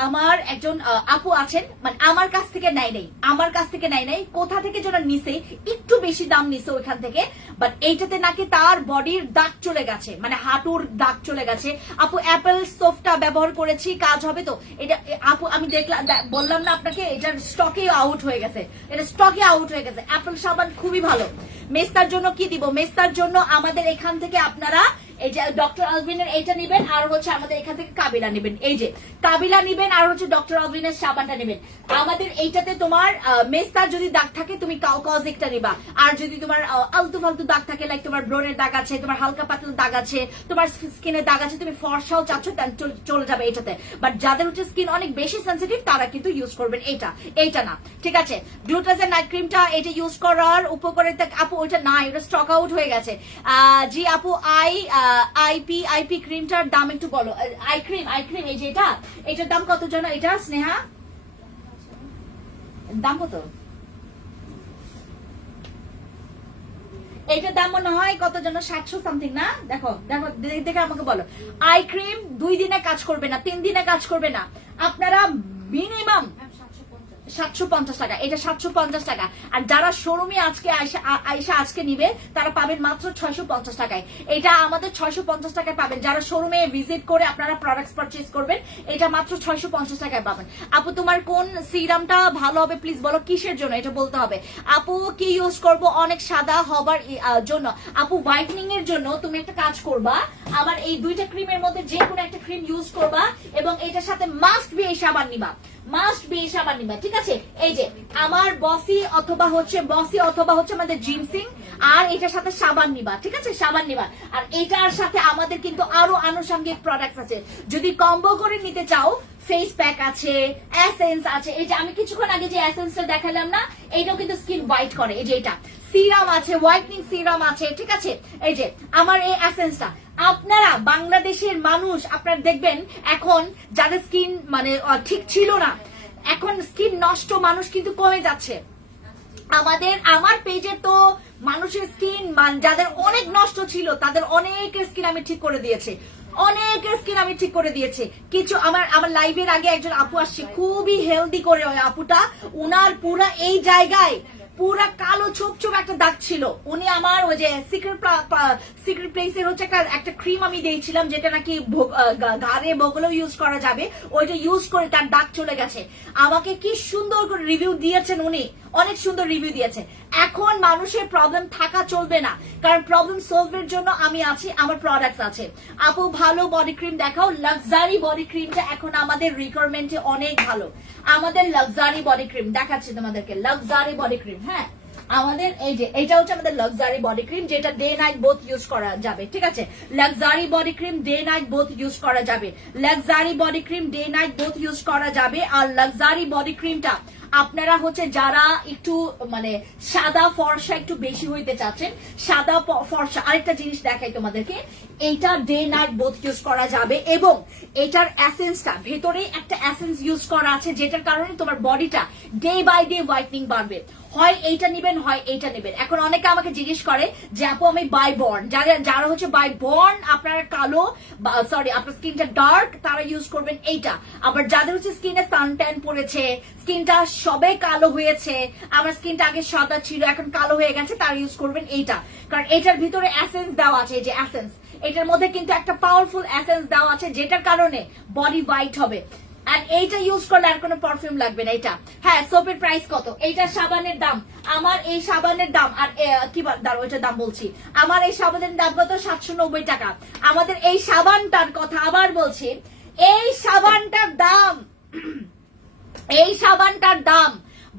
আমার একজন আপু আছেন, মানে আমার কাছ থেকে নেয় নাই, কোথা থেকে যেন নিছে, একটু বেশি দাম নিছে ওইখান থেকে, বাট এইটাতে নাকি তার বডির দাগ চলে গেছে, মানে হাঁটুর দাগ চলে গেছে। আপু অ্যাপেল সোফটা ব্যবহার করেছি, কাজ হবে তো? এটা আপু আমি দেখলাম, বললাম না আপনাকে, এটার স্টকে আউট হয়ে গেছে, এটা স্টকে আউট হয়ে গেছে। অ্যাপেল সাবান খুবই ভালো। মেস্তার জন্য কি দিব? মেস্তার জন্য আমাদের এখান থেকে আপনারা এই যে ডক্টর আলভিনের এইটা নেবেন, আর হচ্ছে আমাদের এখান থেকে কাবিলা নেবেন, এই যে কাবিলা নেবেন, আর হচ্ছে ডক্টর আলভিনের সাবানটা নেবেন। আমাদের এইটাতে তোমার মেস্তার যদি দাগ থাকে তুমি কজিকটা নিবা, আর যদি তোমার আলতু ফালতু দাগ থাকে, লাইক তোমার ব্রনের দাগ আছে, তোমার হালকা পাতলা দাগ আছে, তোমার স্কিনের দাগ আছে, তুমি ফর্সাও চাচ্ছ, চলে যাবে এটাতে। বাট যাদের হচ্ছে স্কিন অনেক বেশি সেন্সিটিভ তারা কিন্তু ইউজ করবেন এইটা না। ঠিক আছে, গ্লুটাজের নাইট ক্রিমটা এটা ইউজ করার উপকারিতা আপু ওইটা না, এটা স্টক আউট হয়ে গেছে। জি আপু আইপি ক্রিমটার দাম একটু বলো। আই ক্রিম এই যে এটার দাম কত জানো? এটা স্নেহা দাম কত? এইটার দাম মনে হয় কত যেন 700 সামথিং না? দেখো দেখো দেখে আমাকে বলো। আই ক্রিম 2 দিনে কাজ করবে না, 3 দিনে কাজ করবে না, আপনারা মিনিমাম 750 টাকা, এটা 750 টাকা। আর যারা শোরুমে আজকে আইসা আজকে নিবে তারা পাবেন মাত্র 650 টাকায়। এটা আমাদের 650 টাকায় পাবেন, যারা শোরুমে ভিজিট করে আপনারা প্রোডাক্টস পারচেজ করবেন, এটা মাত্র 650 টাকায় পাবেন। আপু তোমার কোন সিরামটা ভালো হবে প্লিজ বলো, কিসের জন্য এটা বলতে হবে। আপু কি ইউজ করব অনেক সাদা হবার জন্য? আপু হোয়াইটনিং এর জন্য তুমি একটা কাজ করবা, আমার এই দুইটা ক্রিমের মধ্যে যে কোনো একটা ক্রিম ইউজ করবা, এবং এটার সাথে মাস্ট বি এই সাবান নিবা, ঠিক আছে? এই যে আমার বসি অথবা হচ্ছে আমাদের জিনসিং, আর এটার সাথে সাবান নিবা। ঠিক আছে, সাবান নিবা। আর এটার সাথে আমাদের কিন্তু আরো আনুষঙ্গিক প্রোডাক্ট আছে, যদি কম্বো করে নিতে চাও ফেস প্যাক আছে, এসেন্স আছে। এই যে আমি কিছুক্ষণ আগে যে এসেন্সটা দেখালাম না, এইটাও কিন্তু স্কিন হোয়াইট করে। এই যে এটা সিরাম আছে, হোয়াইটনিং সিরাম আছে। ঠিক আছে, এই যে আমার এই এসেন্সটা, আপনারা বাংলাদেশের মানুষ আপনারা দেখবেন এখন যাদের স্কিন মানে ঠিক ছিল না, এখন স্কিন নষ্ট মানুষ কিন্তু কমে যাচ্ছে। আমার পেজে তো মানুষের স্কিন যাদের অনেক নষ্ট ছিল তাদের অনেকের স্কিন আমি ঠিক করে দিয়েছি, কিছু আমার লাইভের আগে একজন আপু আসছে, খুবই হেলদি করে ওই আপুটা, উনার পুরা এই জায়গায় পুরা কালো ছোপ ছোপ একটা দাগ ছিল। উনি আমার ওই যে সিক্রেট প্লেসের হচ্ছে একটা ক্রিম আমি দিয়েছিলাম, যেটা নাকি ঘাড়ে বগলেও ইউজ করা যাবে, ওইটা ইউজ করে তার দাগ চলে গেছে। আমাকে কি সুন্দর করে রিভিউ দিয়েছেন উনি, অনেক সুন্দর রিভিউ দিয়েছে। এখন মানুষের প্রবলেম থাকা চলবে না, কারণ প্রবলেম সলভের জন্য আমি আছি, আমার প্রোডাক্টস আছে। আপু ভালো বডি ক্রিম দেখাও। লাক্সারি বডি ক্রিমটা এখন আমাদের রিকোয়ারমেন্টে অনেক ভালো। আমাদের লাক্সারি বডি ক্রিম দেখাচ্ছি তোমাদেরকে, লাক্সারি বডি ক্রিম। হ্যাঁ, আমাদের এই যে এটা হচ্ছে আমাদের লাক্সারি বডি ক্রিম, যেটা ডে নাইট বোথ ইউজ করা যাবে। ঠিক আছে, luxury body cream day night both use করা যাবে। Luxury body cream day night both use করা যাবে। আর লাক্সারি বডি ক্রিমটা আপনারা হচ্ছে যারা একটু মানে সাদা ফর্সা একটু বেশি হইতে চাচ্ছেন, সাদা ফর্সা, আরেকটা জিনিস দেখাই তোমাদেরকে, এইটা ডে নাইট বোথ ইউজ করা যাবে। এবং এটার এসেন্সটা ভেতরে একটা এসেন্স ইউজ করা আছে, যেটার কারণে তোমার বডিটা ডে বাই ডে হোয়াইটনিং বাড়বে। হয় এইটা নিবেন, হয় এইটা নিবেন। এখন অনেকে আমাকে জিজ্ঞেস করে যে আপু আমি বাই বর্ন, যারা হচ্ছে বাই বর্ন, আপনার কালো সরি আপনার স্কিনটা ডার্ক, তারা ইউজ করবেন এইটা। আবার যাদের হচ্ছে স্কিনে সানট্যান পড়েছে, স্কিনটা সবে কালো হয়েছে, আমার স্কিনটা আগে সাদা ছিল এখন কালো হয়ে গেছে, তারা ইউজ করবেন এইটা। কারণ এটার ভিতরে এসেন্স দেওয়া আছে, এই যে এসেন্স, এটার মধ্যে কিন্তু একটা পাওয়ারফুল এসেন্স দেওয়া আছে, যেটার কারণে বডি হোয়াইট হবে। আর এইটা ইউজ করলে আর কোনো পারফিউম লাগবে না এটা। হ্যাঁ, সোপের প্রাইস কত? এইটা সাবানের দাম, আমার এই সাবানের দাম, আর কি দাঁড়ো ওইটার দাম বলছি, আমার এই সাবানের দাম কত? 790 টাকা। আমাদের এই সাবানটার কথা আবার বলছি, এই সাবানটার দাম, এই সাবানটার দাম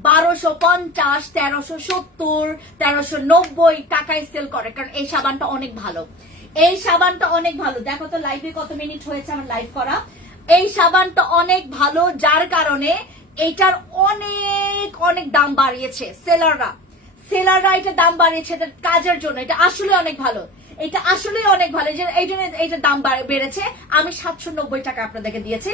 1250, 1370, 1390 টাকায় সেল করে, কারণ এই সাবানটা অনেক ভালো। এই সাবানটা অনেক ভালো। দেখো তো লাইভে কত মিনিট হয়েছে আমার লাইভ করা। এই সাবানটা অনেক ভালো, যার কারণে এটার অনেক অনেক দাম বাড়িয়েছে সেলাররা এটা দাম বাড়িয়েছে এটার কাজের জন্য। এটা আসলে অনেক ভালো, এটা আসলে অনেক ভালো, এই জন্য এইটার দাম বেড়েছে। আমি 790 টাকা আপনাদেরকে দিয়েছি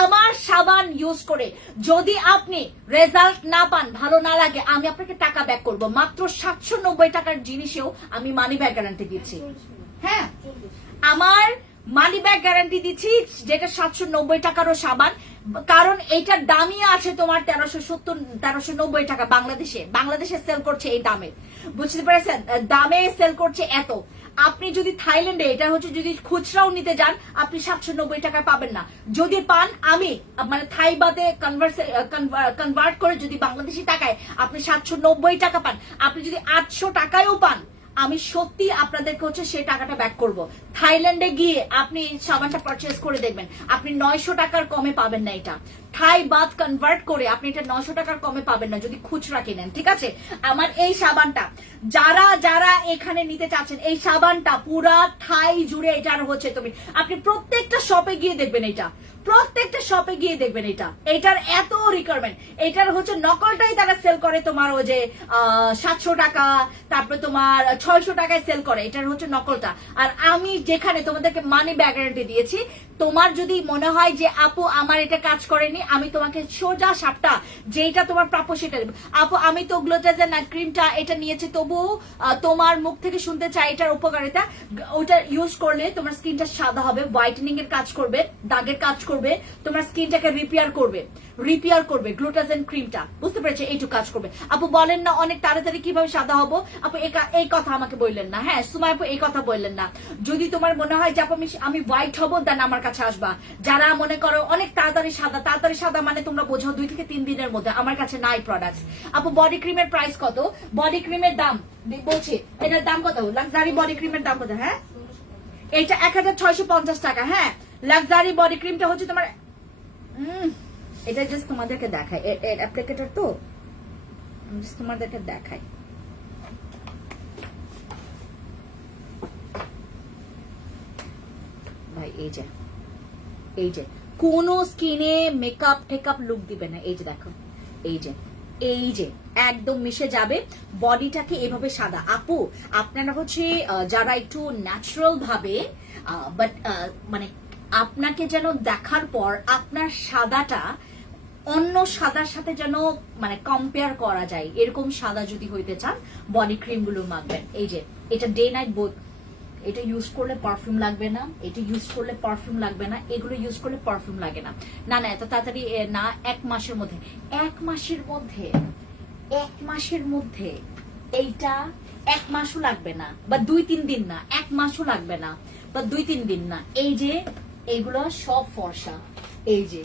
আমার সাবান ইউজ করে। যদি আপনি রেজাল্ট না পান, ভালো না লাগে, আমি আপনাকে টাকা ব্যাক করব। মাত্র 790 টাকার জিনিসেও আমি মানি ব্যাক গ্যারান্টি দিচ্ছি। হ্যাঁ, আমার মানি ব্যাক গ্যারান্টি দিচ্ছি, যেটা 790 টাকারও সাবান। কারণ এইটার দামই আছে তোমার 1370, 1390 টাকা। বাংলাদেশে সেল করছে এই দামে, বুঝতে পেরেছেন? দামে সেল করছে এত। আপনি যদি থাইল্যান্ডে এটা হচ্ছে যদি খুচরাও নিতে যান, আপনি 790 টাকা পাবেন না। যদি পান, আমি মানে থাই বাদে কনভার্ট করে যদি বাংলাদেশি টাকায় আপনি 790 টাকা পান, আপনি যদি 800 টাকায়ও পান, আমি সত্যি আপনাদেরকে হচ্ছে সেই টাকাটা ব্যাক করব। থাইল্যান্ডে গিয়ে আপনি সাবানটা পারচেজ করে দেখবেন, আপনি 900 টাকার কমে পাবেন না এটা। থাই বাদ কনভার্ট করে আপনি এটা 900 টাকার কমে পাবেন না যদি খুচরা কিনেন। ঠিক আছে, আমার এই সাবানটা যারা এখানে নিতে চাচ্ছেন, এই সাবানটা পুরা থাই জুড়ে এটার হচ্ছে তুমি, আপনি প্রত্যেকটা শপে গিয়ে দেখবেন, প্রত্যেকটা শপে গিয়ে দেখবেন এটার এত রিকোয়ারমেন্ট। এটার হচ্ছে নকলটাই তারা সেল করে তোমার ওই যে 700 টাকা, তারপরে তোমার 600 টাকায় সেল করে, এটার হচ্ছে নকলটা। আর আমি যেখানে তোমাদেরকে মানি ব্যাক গ্যারান্টি দিয়েছি, তোমার যদি মনে হয় যে আপু আমার এটা কাজ করেনি, আমি তোমাকে সোজা সাপটা যেটা তোমার প্রাপ্য সেটা দেবো। আপু আমি তো গ্লোটাজের নাইট ক্রিমটা এটা নিয়েছি, তবু তোমার মুখ থেকে শুনতে চাই এটার উপকারিতা। ওটা ইউজ করলে তোমার স্কিনটা সাদা হবে, হোয়াইটেনিং এর কাজ করবে, দাগের কাজ করবে, তোমার স্কিনটাকে রিপেয়ার করবে গ্লুটাজেন ক্রিমটা, বুঝতে পেরেছে? এইটুকু কাজ করবে। আপু বলেন না অনেক তাড়াতাড়ি কিভাবে সাদা হবো, আপু এই কথা আমাকে বললেন না। হ্যাঁ সুমাই আপু, এই কথা বললেন না। যদি তোমার মনে হয় যে আপু আমি হোয়াইট হবো, দেন আমার কাছে আসবা। যারা মনে করো অনেক তাড়াতাড়ি সাদা মানে তোমরা বোঝাও 2 থেকে 3 দিনের মধ্যে, আমার কাছে নাই প্রোডাক্ট। আপু বডি ক্রিমের প্রাইস কত? বডি ক্রিমের দাম বলছি, এটার দাম কত? লাক্সারি বডি ক্রিমের দাম কত? হ্যাঁ, এটা 1650 টাকা। হ্যাঁ, লাক্সারি বডি ক্রিমটা হচ্ছে তোমার, এটা জাস্ট তোমাদেরকে দেখাই, অ্যাপ্লিকেটর তো জাস্ট তোমাদেরকে দেখাই। ভাই এই যে কোন স্কিনে মেকআপ টেকআপ লুক দিবে না। এই যে দেখো, এই যে একদম মিশে যাবে, বডিটাকে এভাবে সাদা। আপু আপনারা হচ্ছে যারা একটু ন্যাচারাল ভাবে বাট মানে আপনাকে যেন দেখার পর আপনার সাদাটা অন্য সাদার সাথে যেন মানে কম্পেয়ার করা যায়, এরকম সাদা যদি হইতে চান, বডি ক্রিম গুলো মাখবেন। এই যে এটা ডে নাইট বোথ, এটা ইউজ করলে পারফিউম লাগবে না, এটা ইউজ করলে পারফিউম লাগবে না, এগুলো ইউজ করলে পারফিউম লাগে না। না এত তাড়াতাড়ি না, 1 মাসের মধ্যে এইটা 1 মাসও লাগবে না, বা 2-3 দিন না, 1 মাসও লাগবে না, বা 2-3 দিন না। এই যে এইগুলো সব ফর্সা, এই যে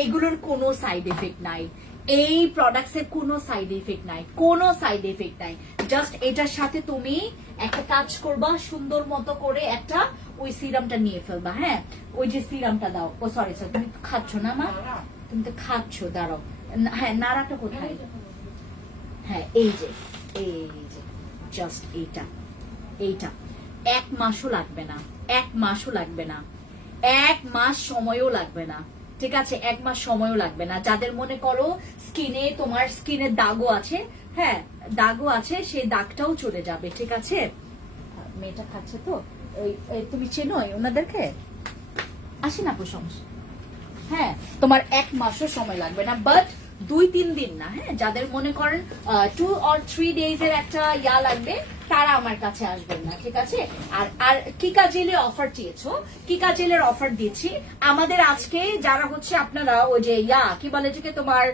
এইগুলোর কোনো সাইড এফেক্ট নাই, এই প্রোডাক্টসের কোনো সাইড এফেক্ট নাই, কোনো সাইড এফেক্ট নাই। জাস্ট এটার সাথে তুমি একটা কাজ করবা, সুন্দর মতো করে একটা ওই সিরামটা নিয়ে ফেলবা। হ্যাঁ, ওই যে সিরামটা দাও। ও সরি স্যার, তুমি তো খাচ্ছ না মা, তুমি তো খাচ্ছ, দাঁড়াও। হ্যাঁ, নাড়াটা কোথায়? হ্যাঁ, এই যে জাস্ট এইটা 1 মাসও লাগবে না, 1 মাসও লাগবে না, 1 মাস সময়ও লাগবে না। ঠিক আছে, 1 মাস সময়ও লাগবে না। যাদের মনে করো তোমার স্কিনে দাগও আছে, হ্যাঁ দাগও আছে, সেই দাগটাও চলে যাবে। ঠিক আছে, মেয়েটা খাচ্ছে তো, তুমি চেনো ওনাদেরকে? আসি না আপু, সমস্যা। হ্যাঁ, তোমার 1 মাসও সময় লাগবে না, বাট 2-3 দিন না। হ্যাঁ, যাদের মনে করেন 2 or 3 days এর একটা লাগবে, তারা আমার কাছে আসবেন না। ঠিক আছে, আর কিকা জেলের অফার চেয়েছো, কিকা জেলের অফার দিচ্ছি আমাদের আজকে। যারা হচ্ছে আপনারা ওই যে কি বলে যে তোমার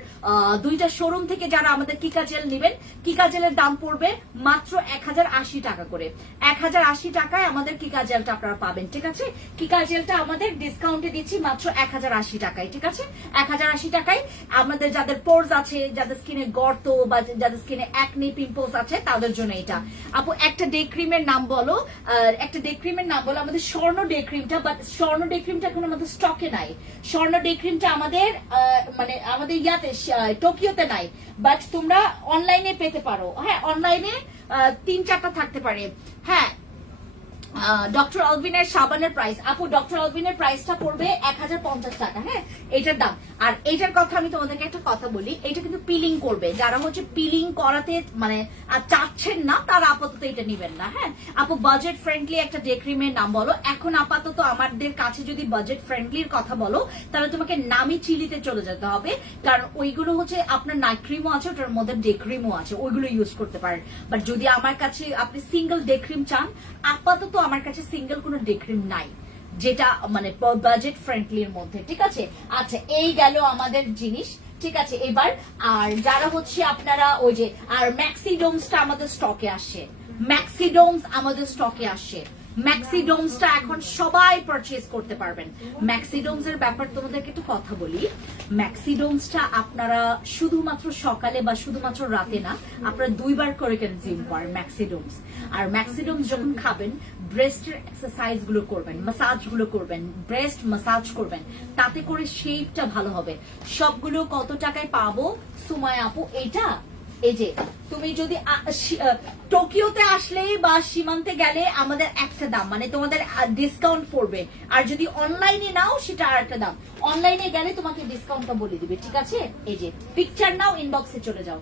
2টা শোরুম থেকে যারা আমাদের কিকা জেল নেবেন, কিকা জেলের দাম পড়বে মাত্র 1080 টাকা করে। 1080 টাকায় আমাদের কিকা জেলটা আপনারা পাবেন। ঠিক আছে, কিকা জেলটা আমাদের ডিসকাউন্টে দিচ্ছি মাত্র 1080 টাকায়। ঠিক আছে, 1080 টাকায় আমাদের যাদের পোরস আছে, যাদের স্কিনে গর্ত বা যাদের স্কিনে অ্যাকনি পিম্পলস আছে, তাদের জন্য এটা। আপু একটা ডে ক্রিমের নাম বলো, একটা ডে ক্রিমের নাম বলো। আমাদের স্বর্ণ ডে ক্রিমটা, বাট স্বর্ণ ডে ক্রিমটা এখন আমাদের স্টকে নাই। স্বর্ণ ডে ক্রিমটা আমাদের মানে আমাদের টোকিওতে নাই, বাট তোমরা অনলাইনে পেতে পারো। হ্যাঁ, অনলাইনে 3-4টা থাকতে পারে। হ্যাঁ, ডক্টর অলভিনের সাবানের প্রাইস, আপু ডক্টর অলভিনের প্রাইসটা পড়বে 1050 টাকা। হ্যাঁ, এটার দাম। আর এইটার কথা আমি তোমাদেরকে একটা কথা বলি, এটা কিন্তু পিলিং করবে। যারা হচ্ছে পিলিং করাতে মানে চাচ্ছেন না, তারা আপাতত এটা নিবেন না। হ্যাঁ আপু, বাজেট ফ্রেন্ডলি একটা ডে ক্রিমের নাম বলো। এখন আপাতত আমাদের কাছে যদি বাজেট ফ্রেন্ডলির কথা বলো, তাহলে তোমাকে নামি চিলিতে চলে যেতে হবে, কারণ ওইগুলো হচ্ছে আপনার নাইট ক্রিমও আছে, ওটার মধ্যে ডে ক্রিমও আছে, ওইগুলো ইউজ করতে পারেন। বাট যদি আমার কাছে আপনি সিঙ্গেল ডে ক্রিম চান, আপাতত আমার কাছে সিঙ্গেল কোনো ডে ক্রিম নাই যেটা মানে বাজেট ফ্রেন্ডলির মধ্যে। ঠিক আছে, আচ্ছা এই গেল আমাদের জিনিস। ঠিক আছে, এবার আর যারা হচ্ছে আপনারা ওই যে আর ম্যাক্সিডোমসটা আমাদের স্টকে আসে, ম্যাক্সিডোমস আমাদের স্টকে আসে। ম্যাক্সিডোমসটা এখন সবাই পারচেজ করতে পারবেন। ম্যাক্সিডোমস এর ব্যাপার তোমাদেরকে একটু কথা বলি। ম্যাক্সিডোমসটা আপনারা শুধুমাত্র সকালে বা শুধুমাত্র রাতে না, আপনারা 2 বার করে কনজিউম করেন ম্যাক্সিডোমস। আর ম্যাক্সিডোমস যখন খাবেন, ব্রেস্টের এক্সারসাইজ গুলো করবেন, মাসাজ গুলো করবেন, ব্রেস্ট মাসাজ করবেন, তাতে করে শেপটা ভালো হবে। সবগুলো কত টাকায় পাবো সুমায়া আপু? এটা এই যে তুমি যদি টোকিওতে আসলে বা সীমান্তে গেলে আমাদের একটা দাম, মানে তোমাদের ডিসকাউন্ট পড়বে। আর যদি অনলাইনে নাও, সেটা আর একটা দাম। অনলাইনে গেলে তোমাকে ডিসকাউন্টটা বলে দিবে। ঠিক আছে, এই যে পিকচার নাও, ইনবক্সে চলে যাও।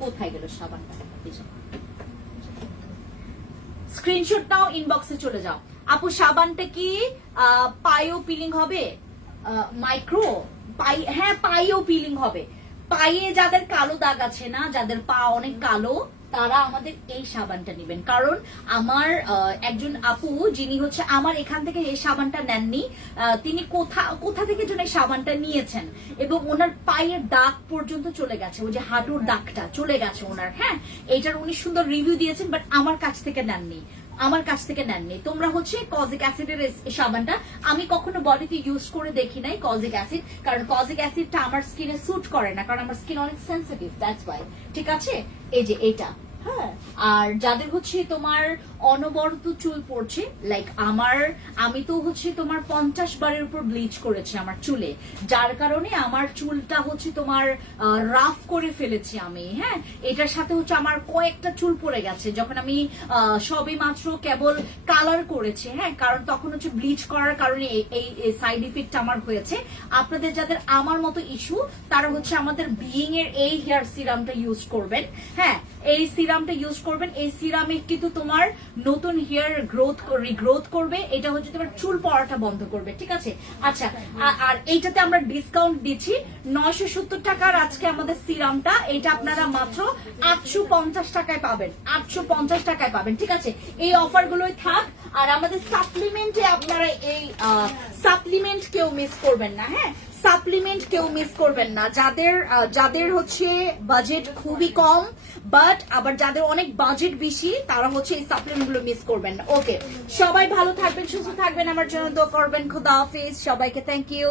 কোথায় গেল সাবানটা? স্ক্রিনশট নাও, ইনবক্সে চলে যাও। আপু সাবানটা কি পায়েও পিলিং হবে? মাইক্রো হ্যাঁ, পায়েও পিলিং হবে। পায়ে যাদের কালো দাগ আছে না, যাদের পা অনেক কালো, তারা আমাদের এই সাবানটা নেবেন। কারণ আমার একজন আপু যিনি হচ্ছে আমার এখান থেকে এই সাবানটা নেননি, তিনি কোথা থেকে যেন এই সাবানটা নিয়েছেন, এবং ওনার পায়ের দাগ পর্যন্ত চলে গেছে, ওই যে হাঁটুর দাগটা চলে গেছে ওনার। হ্যাঁ, এইটার উনি সুন্দর রিভিউ দিয়েছেন, বাট আমার কাছ থেকে নেননি, আমার কাছ থেকে নেননি। তোমরা হচ্ছে কজিক অ্যাসিডের সাবানটা আমি কখনো বডিতে ইউজ করে দেখি নাই, কজিক অ্যাসিড, কারণ কজিক অ্যাসিডটা আমার স্কিনে স্যুট করে না, কারণ আমার স্কিন অনেক সেন্সিটিভ, দ্যাটস ওয়াই। ঠিক আছে, এই যে এটা। হ্যাঁ, আর যাদের হচ্ছে তোমার অনবরত চুল পড়ছে, লাইক আমি তো হচ্ছে তোমার 50 বারের উপর ব্লিচ করেছি আমার চুলে, যার কারণে আমার চুলটা হচ্ছে তোমার রাফ করে ফেলেছি আমি। হ্যাঁ, এটার সাথে হচ্ছে আমার কয়েকটা চুল পড়ে গেছে যখন আমি সবে মাত্র কেবল কালার করেছি। হ্যাঁ, কারণ তখন হচ্ছে ব্লিচ করার কারণে এই সাইড ইফেক্ট আমার হয়েছে। আপনাদের যাদের আমার মতো ইস্যু, তারা হচ্ছে আমাদের বিইং এর এই হেয়ার সিরামটা ইউজ করবেন। হ্যাঁ, এই সিরামটা ইউজ করবেন। এই সিরামে কিন্তু তোমার নতুন হেয়ার রিগ্রোথ করবে, এটা হচ্ছে তোমার চুল পড়াটা বন্ধ করবে। ঠিক আছে, আচ্ছা আর এইটাতে আমরা ডিসকাউন্ট দিচ্ছি 970 টাকার আজকে আমাদের সিরামটা, এটা আপনারা মাত্র 850 টাকায় পাবেন, 850 টাকায় পাবেন। ঠিক আছে, এই অফার গুলোই থাক। আর আমাদের সাপ্লিমেন্টে আপনারা এই সাপ্লিমেন্ট কেউ মিস করবেন না। হ্যাঁ, সাপ্লিমেন্ট কেউ মিস করবেন না, যাদের হচ্ছে বাজেট খুবই কম, বাট আবার যাদের অনেক বাজেট বেশি, তারা হচ্ছে এই সাপ্লিমেন্ট গুলো মিস করবেন না। ওকে, সবাই ভালো থাকবেন, সুস্থ থাকবেন, আমার জন্য দোয়া করবেন। খোদা হাফেজ, সবাইকে থ্যাংক ইউ।